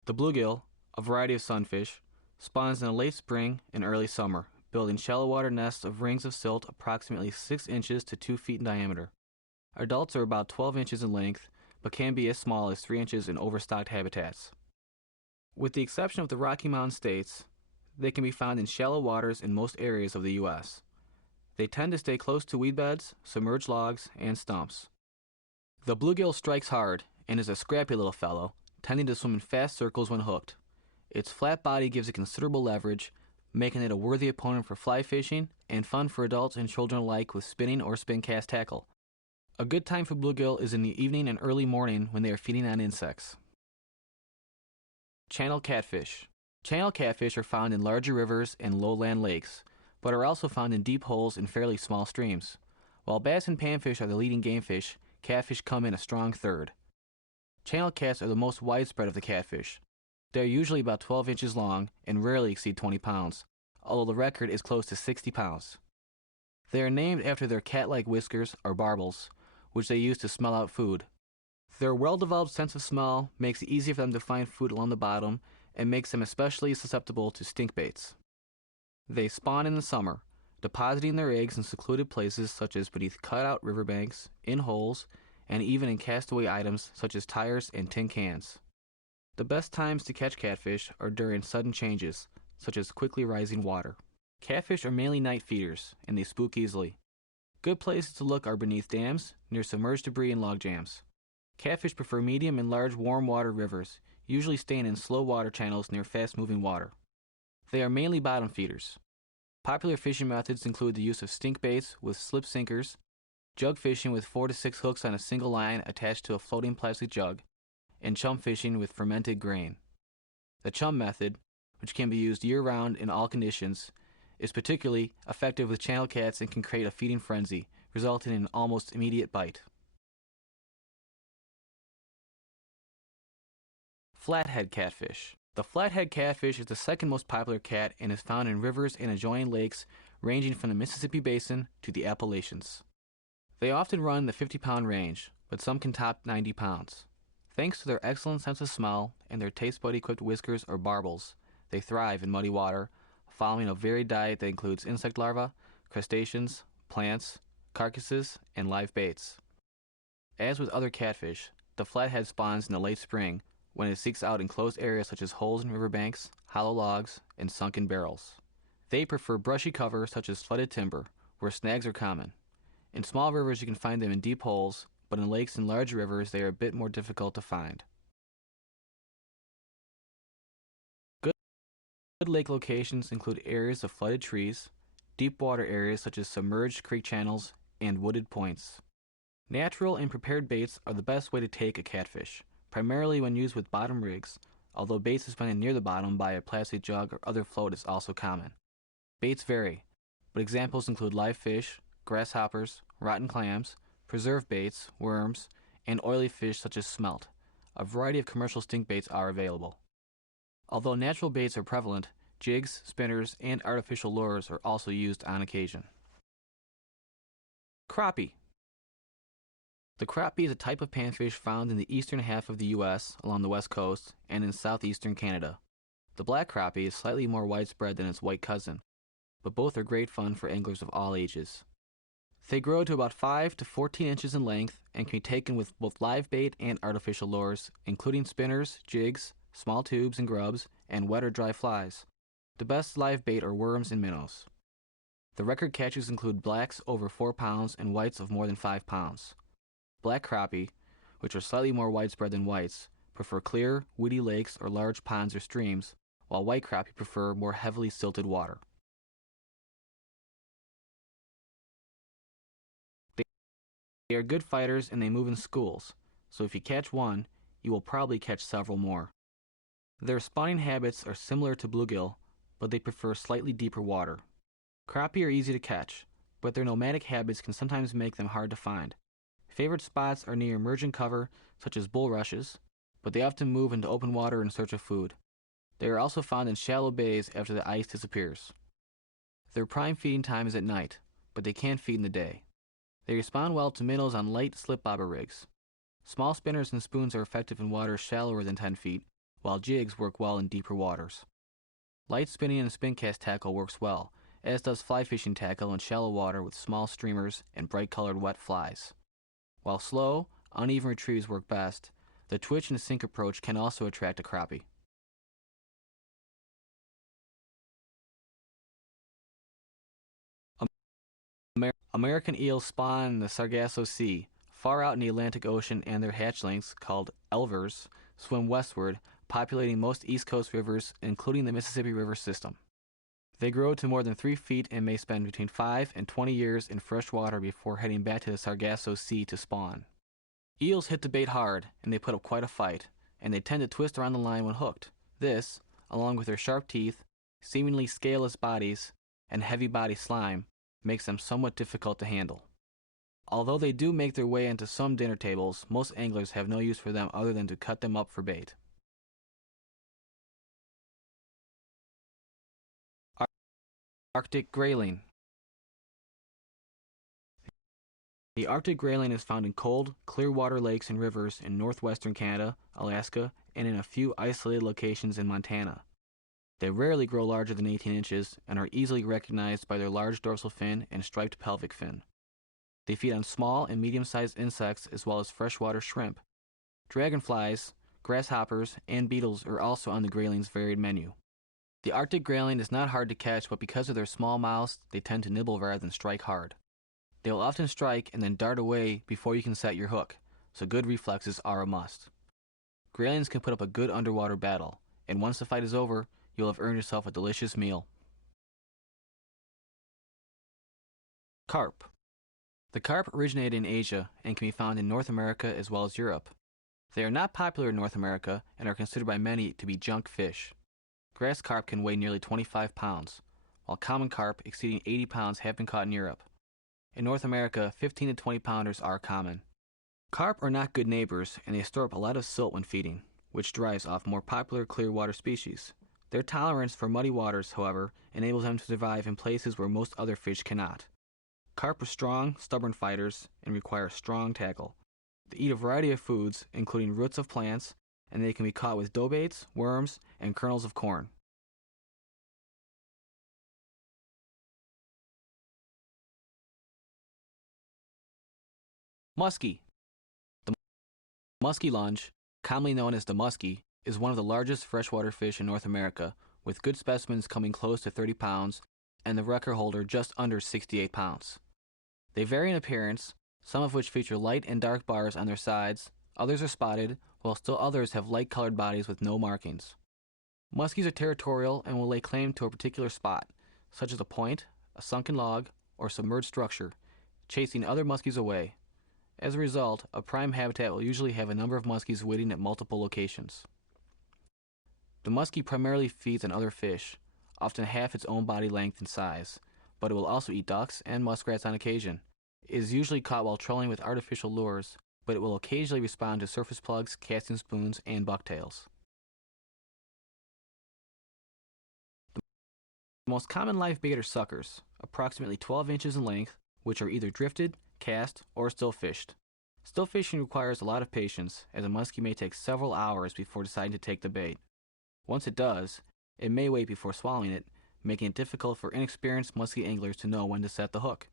The bluegill, a variety of sunfish, spawns in the late spring and early summer, building shallow water nests of rings of silt approximately 6 inches to 2 feet in diameter. Adults are about 12 inches in length, but can be as small as 3 inches in overstocked habitats. With the exception of the Rocky Mountain states, they can be found in shallow waters in most areas of the U.S. They tend to stay close to weed beds, submerged logs, and stumps. The bluegill strikes hard and is a scrappy little fellow, tending to swim in fast circles when hooked. Its flat body gives it considerable leverage, making it a worthy opponent for fly fishing and fun for adults and children alike with spinning or spin cast tackle. A good time for bluegill is in the evening and early morning when they are feeding on insects. Channel catfish. Channel catfish are found in larger rivers and lowland lakes, but are also found in deep holes in fairly small streams. While bass and panfish are the leading game fish, catfish come in a strong third. Channel cats are the most widespread of the catfish. They are usually about 12 inches long and rarely exceed 20 pounds, although the record is close to 60 pounds. They are named after their cat-like whiskers, or barbels, which they use to smell out food. Their well-developed sense of smell makes it easy for them to find food along the bottom and makes them especially susceptible to stink baits. They spawn in the summer, depositing their eggs in secluded places such as beneath cut-out riverbanks, in holes, and even in castaway items such as tires and tin cans. The best times to catch catfish are during sudden changes, such as quickly rising water. Catfish are mainly night feeders, and they spook easily. Good places to look are beneath dams, near submerged debris and log jams. Catfish prefer medium and large warm water rivers, usually staying in slow water channels near fast-moving water. They are mainly bottom feeders. Popular fishing methods include the use of stink baits with slip sinkers, jug fishing with 4 to 6 hooks on a single line attached to a floating plastic jug, and chum fishing with fermented grain. The chum method, which can be used year-round in all conditions, is particularly effective with channel cats and can create a feeding frenzy, resulting in an almost immediate bite. Flathead catfish. The flathead catfish is the second most popular cat and is found in rivers and adjoining lakes ranging from the Mississippi Basin to the Appalachians. They often run in the 50-pound range, but some can top 90 pounds. Thanks to their excellent sense of smell and their taste bud-equipped whiskers or barbels, they thrive in muddy water, following a varied diet that includes insect larvae, crustaceans, plants, carcasses, and live baits. As with other catfish, the flathead spawns in the late spring when it seeks out enclosed areas such as holes in riverbanks, hollow logs, and sunken barrels. They prefer brushy cover such as flooded timber, where snags are common. In small rivers you can find them in deep holes, but in lakes and large rivers they are a bit more difficult to find. Good lake locations include areas of flooded trees, deep water areas such as submerged creek channels, and wooded points. Natural and prepared baits are the best way to take a catfish, primarily when used with bottom rigs, although bait suspended near the bottom by a plastic jug or other float is also common. Baits vary, but examples include live fish, grasshoppers, rotten clams, preserved baits, worms, and oily fish such as smelt. A variety of commercial stink baits are available. Although natural baits are prevalent, jigs, spinners, and artificial lures are also used on occasion. Crappie. The crappie is a type of panfish found in the eastern half of the U.S. along the west coast and in southeastern Canada. The black crappie is slightly more widespread than its white cousin, but both are great fun for anglers of all ages. They grow to about 5 to 14 inches in length and can be taken with both live bait and artificial lures, including spinners, jigs, small tubes and grubs, and wet or dry flies. The best live bait are worms and minnows. The record catches include blacks over 4 pounds and whites of more than 5 pounds. Black crappie, which are slightly more widespread than whites, prefer clear, weedy lakes or large ponds or streams, while white crappie prefer more heavily silted water. They are good fighters and they move in schools, so if you catch one, you will probably catch several more. Their spawning habits are similar to bluegill, but they prefer slightly deeper water. Crappie are easy to catch, but their nomadic habits can sometimes make them hard to find. Favorite spots are near emergent cover, such as bulrushes, but they often move into open water in search of food. They are also found in shallow bays after the ice disappears. Their prime feeding time is at night, but they can feed in the day. They respond well to minnows on light slip bobber rigs. Small spinners and spoons are effective in waters shallower than 10 feet, while jigs work well in deeper waters. Light spinning and spin cast tackle works well, as does fly fishing tackle in shallow water with small streamers and bright-colored wet flies. While slow, uneven retrieves work best, the twitch and sink approach can also attract a crappie. American eels spawn in the Sargasso Sea, far out in the Atlantic Ocean, and their hatchlings, called elvers, swim westward, populating most East Coast rivers, including the Mississippi River system. They grow to more than 3 feet and may spend between 5 and 20 years in fresh water before heading back to the Sargasso Sea to spawn. Eels hit the bait hard, and they put up quite a fight, and they tend to twist around the line when hooked. This, along with their sharp teeth, seemingly scaleless bodies, and heavy body slime, makes them somewhat difficult to handle. Although they do make their way into some dinner tables, most anglers have no use for them other than to cut them up for bait. Arctic grayling. The Arctic grayling is found in cold, clear water lakes and rivers in northwestern Canada, Alaska, and in a few isolated locations in Montana. They rarely grow larger than 18 inches and are easily recognized by their large dorsal fin and striped pelvic fin. They feed on small and medium-sized insects as well as freshwater shrimp. Dragonflies, grasshoppers, and beetles are also on the grayling's varied menu. The Arctic grayling is not hard to catch, but because of their small mouths, they tend to nibble rather than strike hard. They will often strike and then dart away before you can set your hook, so good reflexes are a must. Graylings can put up a good underwater battle, and once the fight is over, you'll have earned yourself a delicious meal. Carp. The carp originated in Asia and can be found in North America as well as Europe. They are not popular in North America and are considered by many to be junk fish. Grass carp can weigh nearly 25 pounds, while common carp exceeding 80 pounds have been caught in Europe. In North America, 15 to 20 pounders are common. Carp are not good neighbors, and they store up a lot of silt when feeding, which drives off more popular clear water species. Their tolerance for muddy waters, however, enables them to survive in places where most other fish cannot. Carp are strong, stubborn fighters and require strong tackle. They eat a variety of foods, including roots of plants, and they can be caught with dough baits, worms, and kernels of corn. Muskie. The muskie lunge, commonly known as the muskie, is one of the largest freshwater fish in North America, with good specimens coming close to 30 pounds and the record holder just under 68 pounds. They vary in appearance, some of which feature light and dark bars on their sides, others are spotted, while still others have light-colored bodies with no markings. Muskies are territorial and will lay claim to a particular spot, such as a point, a sunken log, or submerged structure, chasing other muskies away. As a result, a prime habitat will usually have a number of muskies waiting at multiple locations. The muskie primarily feeds on other fish, often half its own body length and size, but it will also eat ducks and muskrats on occasion. It is usually caught while trolling with artificial lures, but it will occasionally respond to surface plugs, casting spoons, and bucktails. The most common live bait are suckers, approximately 12 inches in length, which are either drifted, cast, or still fished. Still fishing requires a lot of patience, as a muskie may take several hours before deciding to take the bait. Once it does, it may wait before swallowing it, making it difficult for inexperienced muskie anglers to know when to set the hook.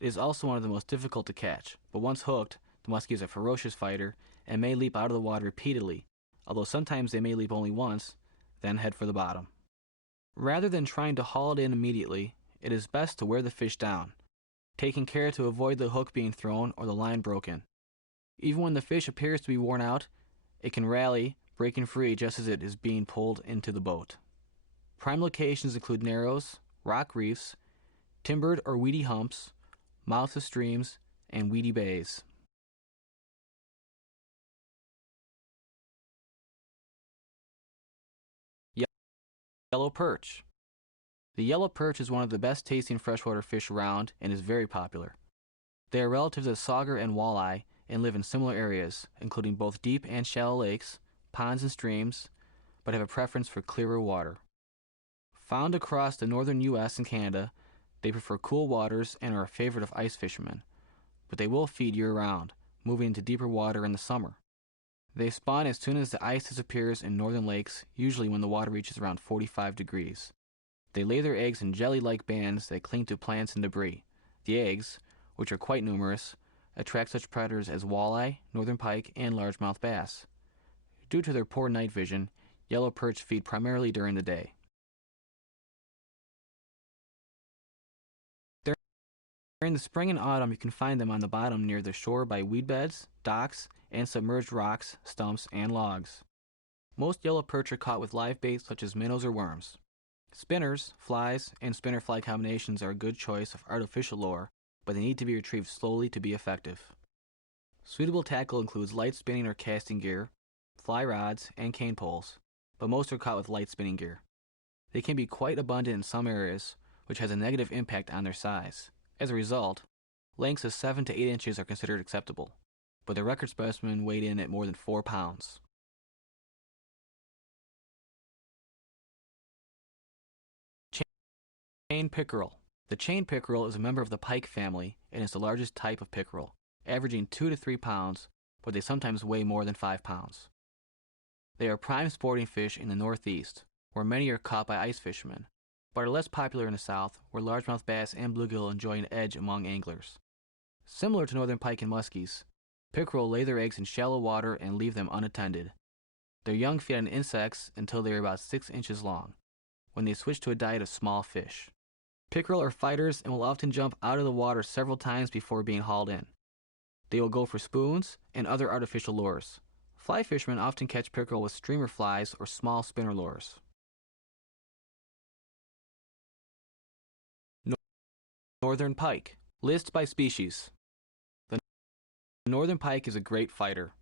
It is also one of the most difficult to catch, but once hooked, the muskie is a ferocious fighter and may leap out of the water repeatedly, although sometimes they may leap only once, then head for the bottom. Rather than trying to haul it in immediately, it is best to wear the fish down, taking care to avoid the hook being thrown or the line broken. Even when the fish appears to be worn out, it can rally, breaking free just as it is being pulled into the boat. Prime locations include narrows, rock reefs, timbered or weedy humps, mouths of streams, and weedy bays. Yellow perch. The yellow perch is one of the best tasting freshwater fish around and is very popular. They are relative to the sauger and walleye and live in similar areas, including both deep and shallow lakes, ponds and streams, but have a preference for clearer water. Found across the northern U.S. and Canada, they prefer cool waters and are a favorite of ice fishermen, but they will feed year-round, moving into deeper water in the summer. They spawn as soon as the ice disappears in northern lakes, usually when the water reaches around 45 degrees. They lay their eggs in jelly-like bands that cling to plants and debris. The eggs, which are quite numerous, attract such predators as walleye, northern pike, and largemouth bass. Due to their poor night vision, yellow perch feed primarily during the day. During the spring and autumn, you can find them on the bottom near the shore by weed beds, docks, and submerged rocks, stumps, and logs. Most yellow perch are caught with live bait such as minnows or worms. Spinners, flies, and spinner-fly combinations are a good choice of artificial lure, but they need to be retrieved slowly to be effective. Suitable tackle includes light spinning or casting gear, fly rods, and cane poles, but most are caught with light spinning gear. They can be quite abundant in some areas, which has a negative impact on their size. As a result, lengths of 7 to 8 inches are considered acceptable, but the record specimen weighed in at more than 4 pounds. Chain pickerel. The chain pickerel is a member of the pike family and is the largest type of pickerel, averaging 2 to 3 pounds, but they sometimes weigh more than 5 pounds. They are prime sporting fish in the northeast, where many are caught by ice fishermen, but are less popular in the south, where largemouth bass and bluegill enjoy an edge among anglers. Similar to northern pike and muskies, pickerel lay their eggs in shallow water and leave them unattended. Their young feed on insects until they are about 6 inches long, when they switch to a diet of small fish. Pickerel are fighters and will often jump out of the water several times before being hauled in. They will go for spoons and other artificial lures. Fly fishermen often catch pickerel with streamer flies or small spinner lures. Northern pike. List by species. The northern pike is a great fighter,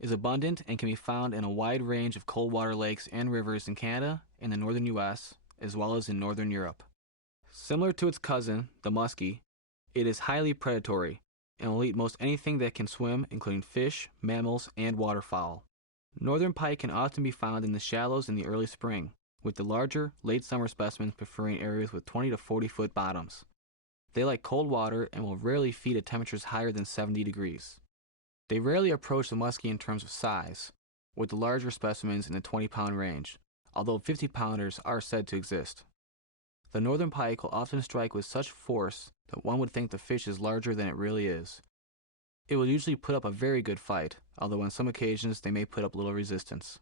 is abundant, and can be found in a wide range of cold water lakes and rivers in Canada and the northern U.S., as well as in northern Europe. Similar to its cousin, the muskie, it is highly predatory and will eat most anything that can swim, including fish, mammals, and waterfowl. Northern pike can often be found in the shallows in the early spring, with the larger, late summer specimens preferring areas with 20 to 40 foot bottoms. They like cold water and will rarely feed at temperatures higher than 70 degrees. They rarely approach the muskie in terms of size, with the larger specimens in the 20-pound range, although 50-pounders are said to exist. The northern pike will often strike with such force that one would think the fish is larger than it really is. It will usually put up a very good fight, although on some occasions they may put up little resistance.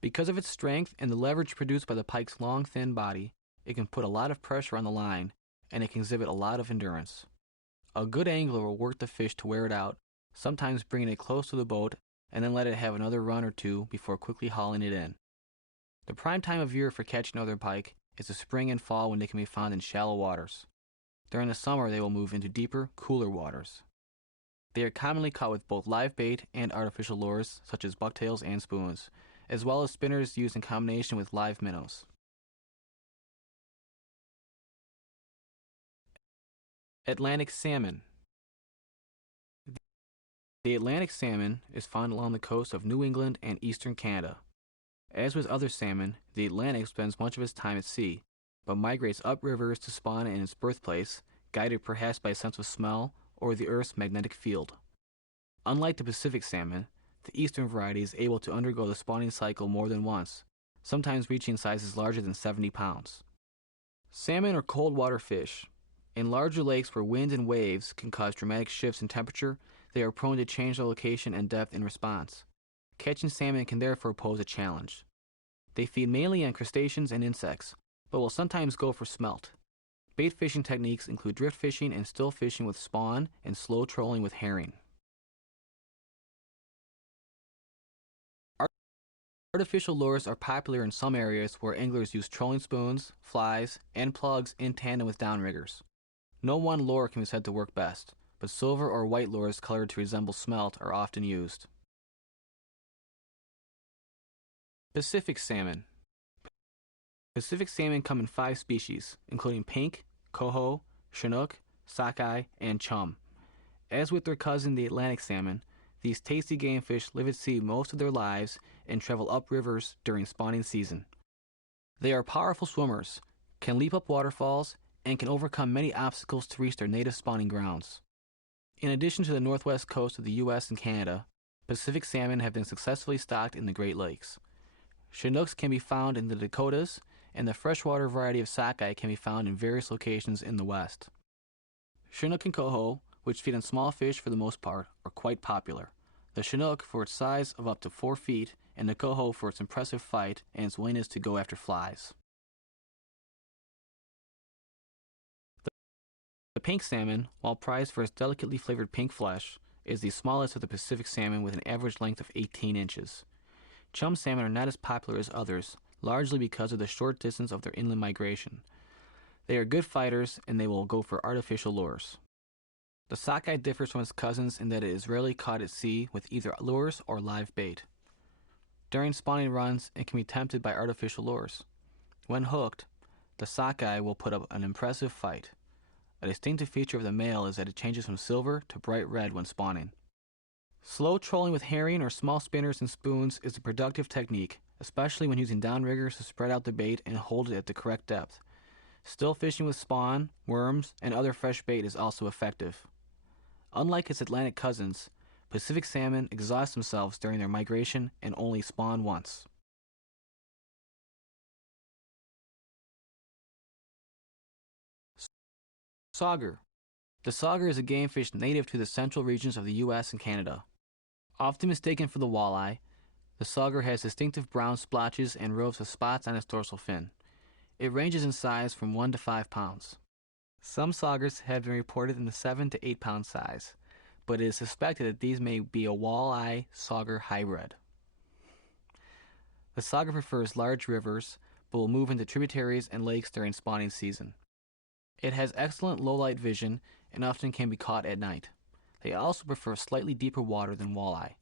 Because of its strength and the leverage produced by the pike's long, thin body, it can put a lot of pressure on the line, and it can exhibit a lot of endurance. A good angler will work the fish to wear it out, sometimes bringing it close to the boat and then let it have another run or two before quickly hauling it in. The prime time of year for catching northern pike is the spring and fall, when they can be found in shallow waters. During the summer, they will move into deeper, cooler waters. They are commonly caught with both live bait and artificial lures, such as bucktails and spoons, as well as spinners used in combination with live minnows. Atlantic salmon. The Atlantic salmon is found along the coast of New England and eastern Canada. As with other salmon, the Atlantic spends much of its time at sea, but migrates up rivers to spawn in its birthplace, guided perhaps by a sense of smell or the Earth's magnetic field. Unlike the Pacific salmon, the eastern variety is able to undergo the spawning cycle more than once, sometimes reaching sizes larger than 70 pounds. Salmon are cold water fish. In larger lakes where wind and waves can cause dramatic shifts in temperature, they are prone to change their location and depth in response. Catching salmon can therefore pose a challenge. They feed mainly on crustaceans and insects, but will sometimes go for smelt. Bait fishing techniques include drift fishing and still fishing with spawn and slow trolling with herring. Artificial lures are popular in some areas where anglers use trolling spoons, flies, and plugs in tandem with downriggers. No one lure can be said to work best, but silver or white lures colored to resemble smelt are often used. Pacific salmon. Pacific salmon come in 5 species, including pink, coho, chinook, sockeye, and chum. As with their cousin the Atlantic salmon, these tasty game fish live at sea most of their lives and travel up rivers during spawning season. They are powerful swimmers, can leap up waterfalls, and can overcome many obstacles to reach their native spawning grounds. In addition to the northwest coast of the U.S. and Canada, Pacific salmon have been successfully stocked in the Great Lakes. Chinooks can be found in the Dakotas, and the freshwater variety of sockeye can be found in various locations in the West. Chinook and coho, which feed on small fish for the most part, are quite popular. The Chinook for its size of up to 4 feet, and the coho for its impressive fight and its willingness to go after flies. The pink salmon, while prized for its delicately flavored pink flesh, is the smallest of the Pacific salmon with an average length of 18 inches. Chum salmon are not as popular as others, largely because of the short distance of their inland migration. They are good fighters, and they will go for artificial lures. The sockeye differs from its cousins in that it is rarely caught at sea with either lures or live bait. During spawning runs, it can be tempted by artificial lures. When hooked, the sockeye will put up an impressive fight. A distinctive feature of the male is that it changes from silver to bright red when spawning. Slow trolling with herring or small spinners and spoons is a productive technique, especially when using downriggers to spread out the bait and hold it at the correct depth. Still fishing with spawn, worms, and other fresh bait is also effective. Unlike its Atlantic cousins, Pacific salmon exhaust themselves during their migration and only spawn once. Sauger. The sauger is a game fish native to the central regions of the U.S. and Canada. Often mistaken for the walleye, the sauger has distinctive brown splotches and rows of spots on its dorsal fin. It ranges in size from 1 to 5 pounds. Some saugers have been reported in the 7 to 8 pound size, but it is suspected that these may be a walleye sauger hybrid. The sauger prefers large rivers, but will move into tributaries and lakes during spawning season. It has excellent low-light vision and often can be caught at night. They also prefer slightly deeper water than walleye.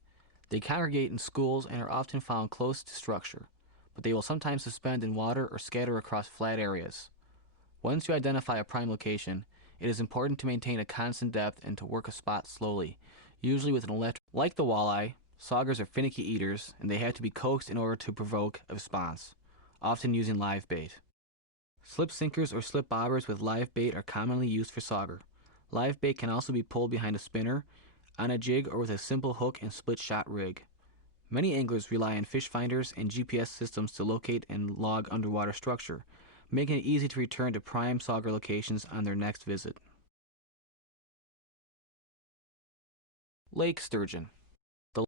They congregate in schools and are often found close to structure, but they will sometimes suspend in water or scatter across flat areas. Once you identify a prime location, it is important to maintain a constant depth and to work a spot slowly, usually with an electric. Like the walleye, saugers are finicky eaters, and they have to be coaxed in order to provoke a response, often using live bait. Slip sinkers or slip bobbers with live bait are commonly used for sauger. Live bait can also be pulled behind a spinner, on a jig, or with a simple hook and split shot rig. Many anglers rely on fish finders and GPS systems to locate and log underwater structure, making it easy to return to prime sauger locations on their next visit. Lake sturgeon. The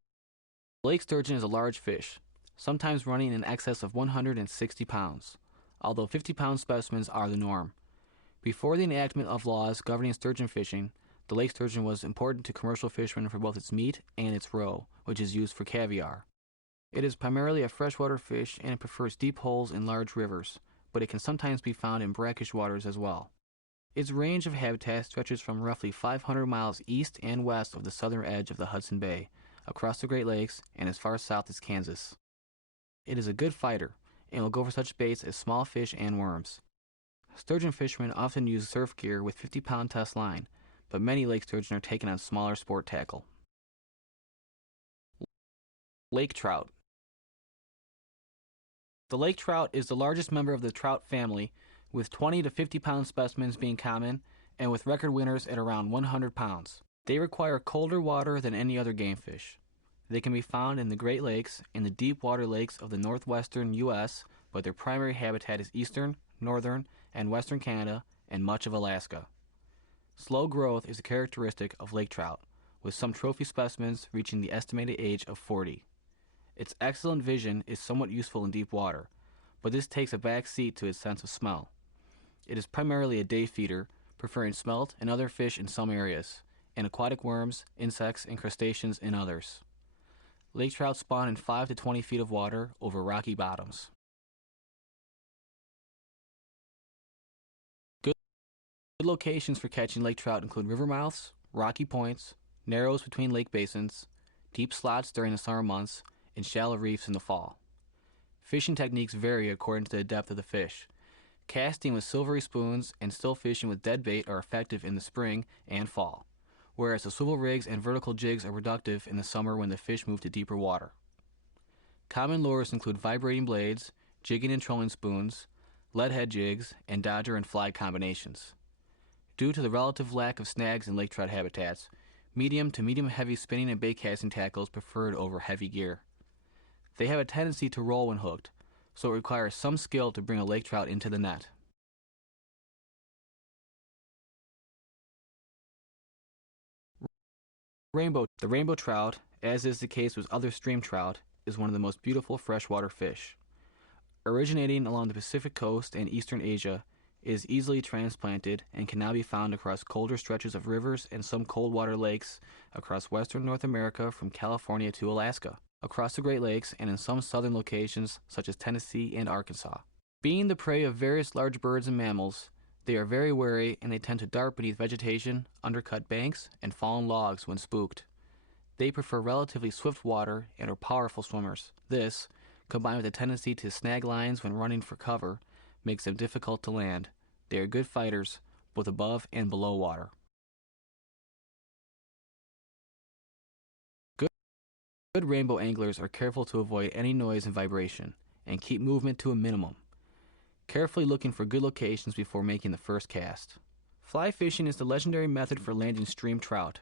lake sturgeon is a large fish, sometimes running in excess of 160 pounds, although 50-pound specimens are the norm. Before the enactment of laws governing sturgeon fishing, the lake sturgeon was important to commercial fishermen for both its meat and its roe, which is used for caviar. It is primarily a freshwater fish and it prefers deep holes in large rivers, but it can sometimes be found in brackish waters as well. Its range of habitat stretches from roughly 500 miles east and west of the southern edge of the Hudson Bay, across the Great Lakes, and as far south as Kansas. It is a good fighter, and will go for such baits as small fish and worms. Sturgeon fishermen often use surf gear with 50-pound test line, but many lake sturgeon are taken on smaller sport tackle. Lake trout. The lake trout is the largest member of the trout family, with 20 to 50-pound specimens being common, and with record winners at around 100 pounds. They require colder water than any other game fish. They can be found in the Great Lakes and the deep water lakes of the northwestern U.S., but their primary habitat is eastern, northern, and western Canada, and much of Alaska. Slow growth is a characteristic of lake trout, with some trophy specimens reaching the estimated age of 40. Its excellent vision is somewhat useful in deep water, but this takes a back seat to its sense of smell. It is primarily a day feeder, preferring smelt and other fish in some areas, and aquatic worms, insects, and crustaceans in others. Lake trout spawn in 5 to 20 feet of water over rocky bottoms. Good locations for catching lake trout include river mouths, rocky points, narrows between lake basins, deep slots during the summer months, and shallow reefs in the fall. Fishing techniques vary according to the depth of the fish. Casting with silvery spoons and still fishing with dead bait are effective in the spring and fall, whereas the swivel rigs and vertical jigs are productive in the summer when the fish move to deeper water. Common lures include vibrating blades, jigging and trolling spoons, lead head jigs, and dodger and fly combinations. Due to the relative lack of snags in lake trout habitats, medium to medium-heavy spinning and bait casting tackle is preferred over heavy gear. They have a tendency to roll when hooked, so it requires some skill to bring a lake trout into the net. The rainbow trout, as is the case with other stream trout, is one of the most beautiful freshwater fish. Originating along the Pacific coast and eastern Asia, it is easily transplanted and can now be found across colder stretches of rivers and some cold water lakes across western North America from California to Alaska, across the Great Lakes, and in some southern locations such as Tennessee and Arkansas. Being the prey of various large birds and mammals, they are very wary and they tend to dart beneath vegetation, undercut banks, and fallen logs when spooked. They prefer relatively swift water and are powerful swimmers. This, combined with a tendency to snag lines when running for cover, makes them difficult to land. They are good fighters, both above and below water. Good rainbow anglers are careful to avoid any noise and vibration, and keep movement to a minimum, carefully looking for good locations before making the first cast. Fly fishing is the legendary method for landing stream trout.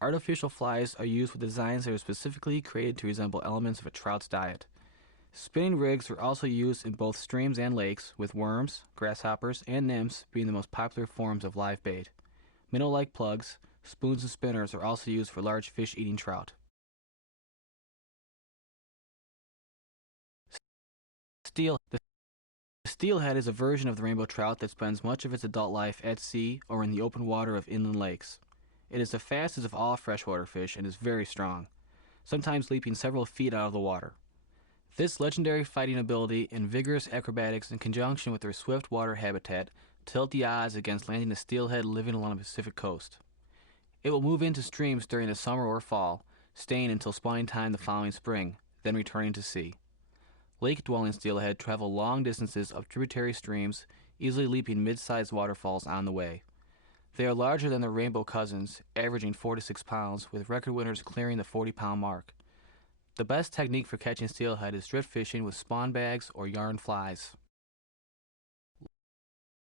Artificial flies are used with designs that are specifically created to resemble elements of a trout's diet. Spinning rigs are also used in both streams and lakes, with worms, grasshoppers, and nymphs being the most popular forms of live bait. Minnow-like plugs, spoons, and spinners are also used for large fish-eating trout. The steelhead is a version of the rainbow trout that spends much of its adult life at sea or in the open water of inland lakes. It is the fastest of all freshwater fish and is very strong, sometimes leaping several feet out of the water. This legendary fighting ability and vigorous acrobatics in conjunction with their swift water habitat tilt the odds against landing a steelhead living along the Pacific coast. It will move into streams during the summer or fall, staying until spawning time the following spring, then returning to sea. Lake-dwelling steelhead travel long distances up tributary streams, easily leaping mid-sized waterfalls on the way. They are larger than their rainbow cousins, averaging 4 to 6 pounds, with record winners clearing the 40-pound mark. The best technique for catching steelhead is drift fishing with spawn bags or yarn flies.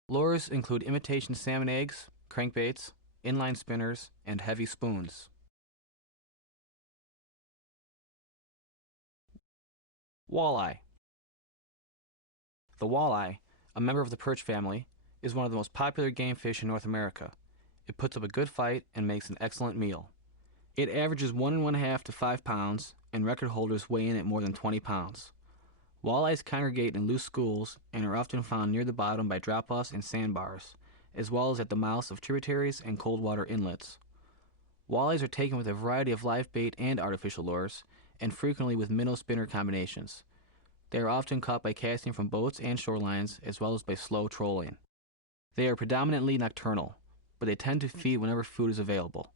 Lures include imitation salmon eggs, crankbaits, inline spinners, and heavy spoons. Walleye. The walleye, a member of the perch family, is one of the most popular game fish in North America. It puts up a good fight and makes an excellent meal. It averages 1½ to 5 pounds, and record holders weigh in at more than 20 pounds. Walleyes congregate in loose schools and are often found near the bottom by drop-offs and sandbars, as well as at the mouths of tributaries and cold water inlets. Walleyes are taken with a variety of live bait and artificial lures, and frequently with minnow-spinner combinations. They are often caught by casting from boats and shorelines, as well as by slow trolling. They are predominantly nocturnal, but they tend to feed whenever food is available.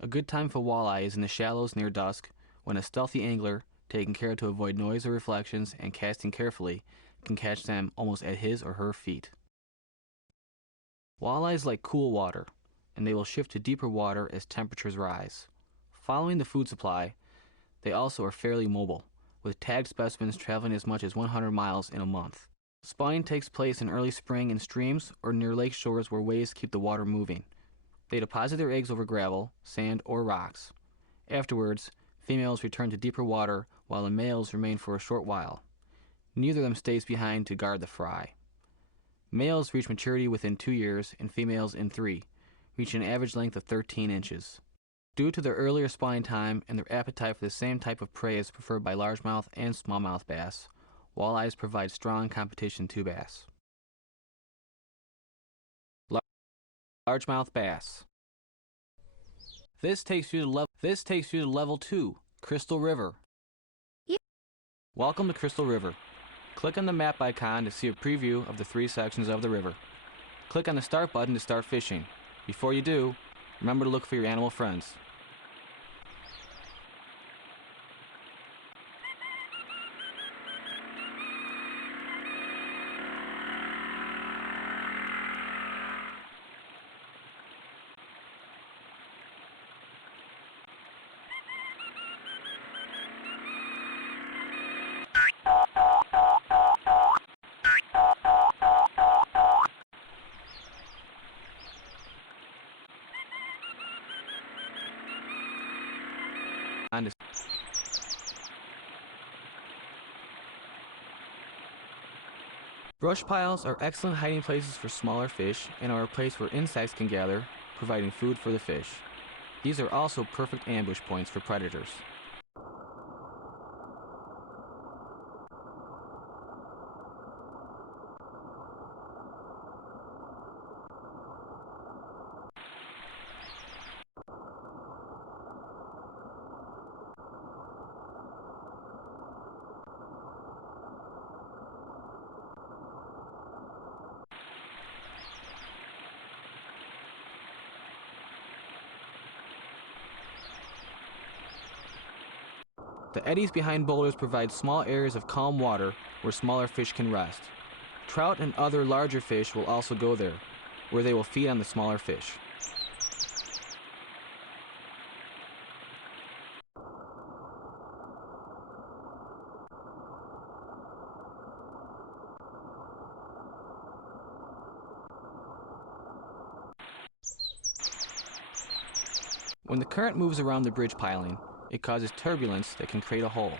A good time for walleye is in the shallows near dusk, when a stealthy angler, taking care to avoid noise or reflections and casting carefully, can catch them almost at his or her feet. Walleyes like cool water, and they will shift to deeper water as temperatures rise. Following the food supply, they also are fairly mobile, with tagged specimens traveling as much as 100 miles in a month. Spawning takes place in early spring in streams or near lake shores where waves keep the water moving. They deposit their eggs over gravel, sand, or rocks. Afterwards, females return to deeper water while the males remain for a short while. Neither of them stays behind to guard the fry. Males reach maturity within 2 years and females in 3, reaching an average length of 13 inches. Due to their earlier spawning time and their appetite for the same type of prey as preferred by largemouth and smallmouth bass, walleyes provide strong competition to bass. Largemouth bass. This takes you to level 2, Crystal River. Yeah. Welcome to Crystal River. Click on the map icon to see a preview of the 3 sections of the river. Click on the start button to start fishing. Before you do, remember to look for your animal friends. Brush piles are excellent hiding places for smaller fish and are a place where insects can gather, providing food for the fish. These are also perfect ambush points for predators. The eddies behind boulders provide small areas of calm water where smaller fish can rest. Trout and other larger fish will also go there, where they will feed on the smaller fish. When the current moves around the bridge piling, it causes turbulence that can create a hole.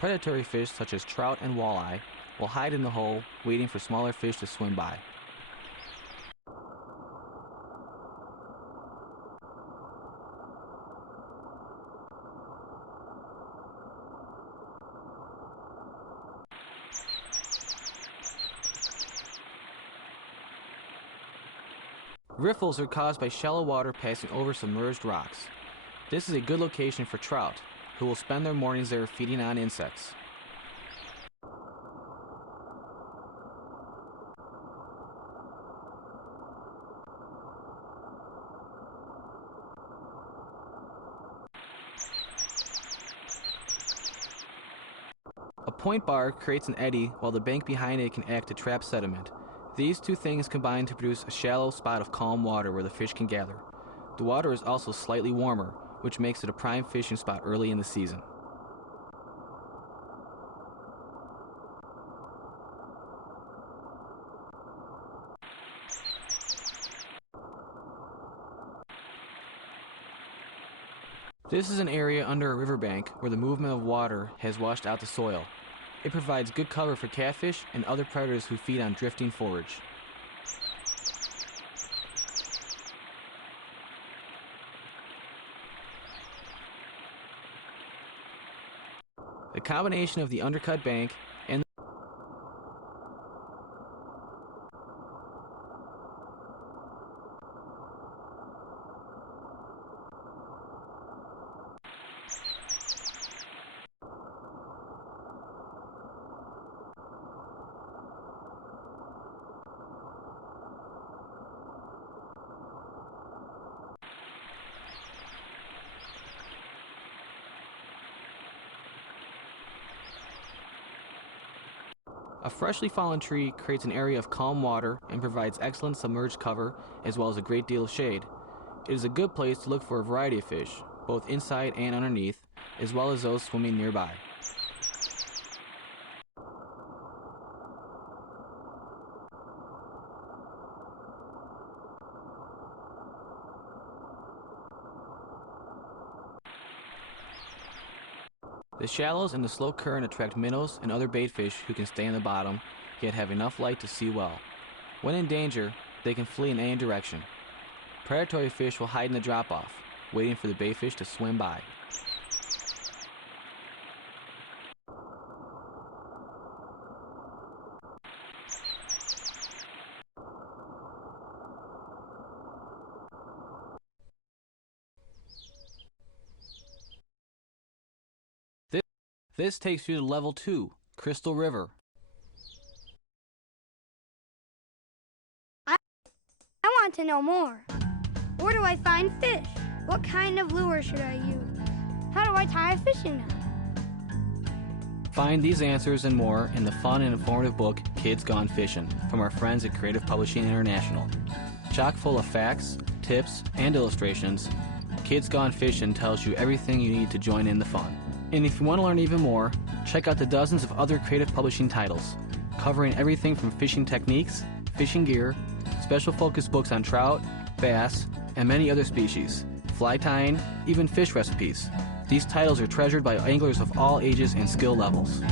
Predatory fish such as trout and walleye will hide in the hole, waiting for smaller fish to swim by. Riffles are caused by shallow water passing over submerged rocks. This is a good location for trout, who will spend their mornings there feeding on insects. A point bar creates an eddy while the bank behind it can act to trap sediment. These 2 things combine to produce a shallow spot of calm water where the fish can gather. The water is also slightly warmer, which makes it a prime fishing spot early in the season. This is an area under a riverbank where the movement of water has washed out the soil. It provides good cover for catfish and other predators who feed on drifting forage. The combination of the undercut bank and a freshly fallen tree creates an area of calm water and provides excellent submerged cover as well as a great deal of shade. It is a good place to look for a variety of fish, both inside and underneath, as well as those swimming nearby. The shallows and the slow current attract minnows and other baitfish who can stay on the bottom, yet have enough light to see well. When in danger, they can flee in any direction. Predatory fish will hide in the drop-off, waiting for the baitfish to swim by. This takes you to level 2, Crystal River. I want to know more. Where do I find fish? What kind of lure should I use? How do I tie a fishing net? Find these answers and more in the fun and informative book, Kids Gone Fishing, from our friends at Creative Publishing International. Chock full of facts, tips, and illustrations, Kids Gone Fishing tells you everything you need to join in the fun. And if you want to learn even more, check out the dozens of other creative publishing titles, covering everything from fishing techniques, fishing gear, special focus books on trout, bass, and many other species, fly tying, even fish recipes. These titles are treasured by anglers of all ages and skill levels.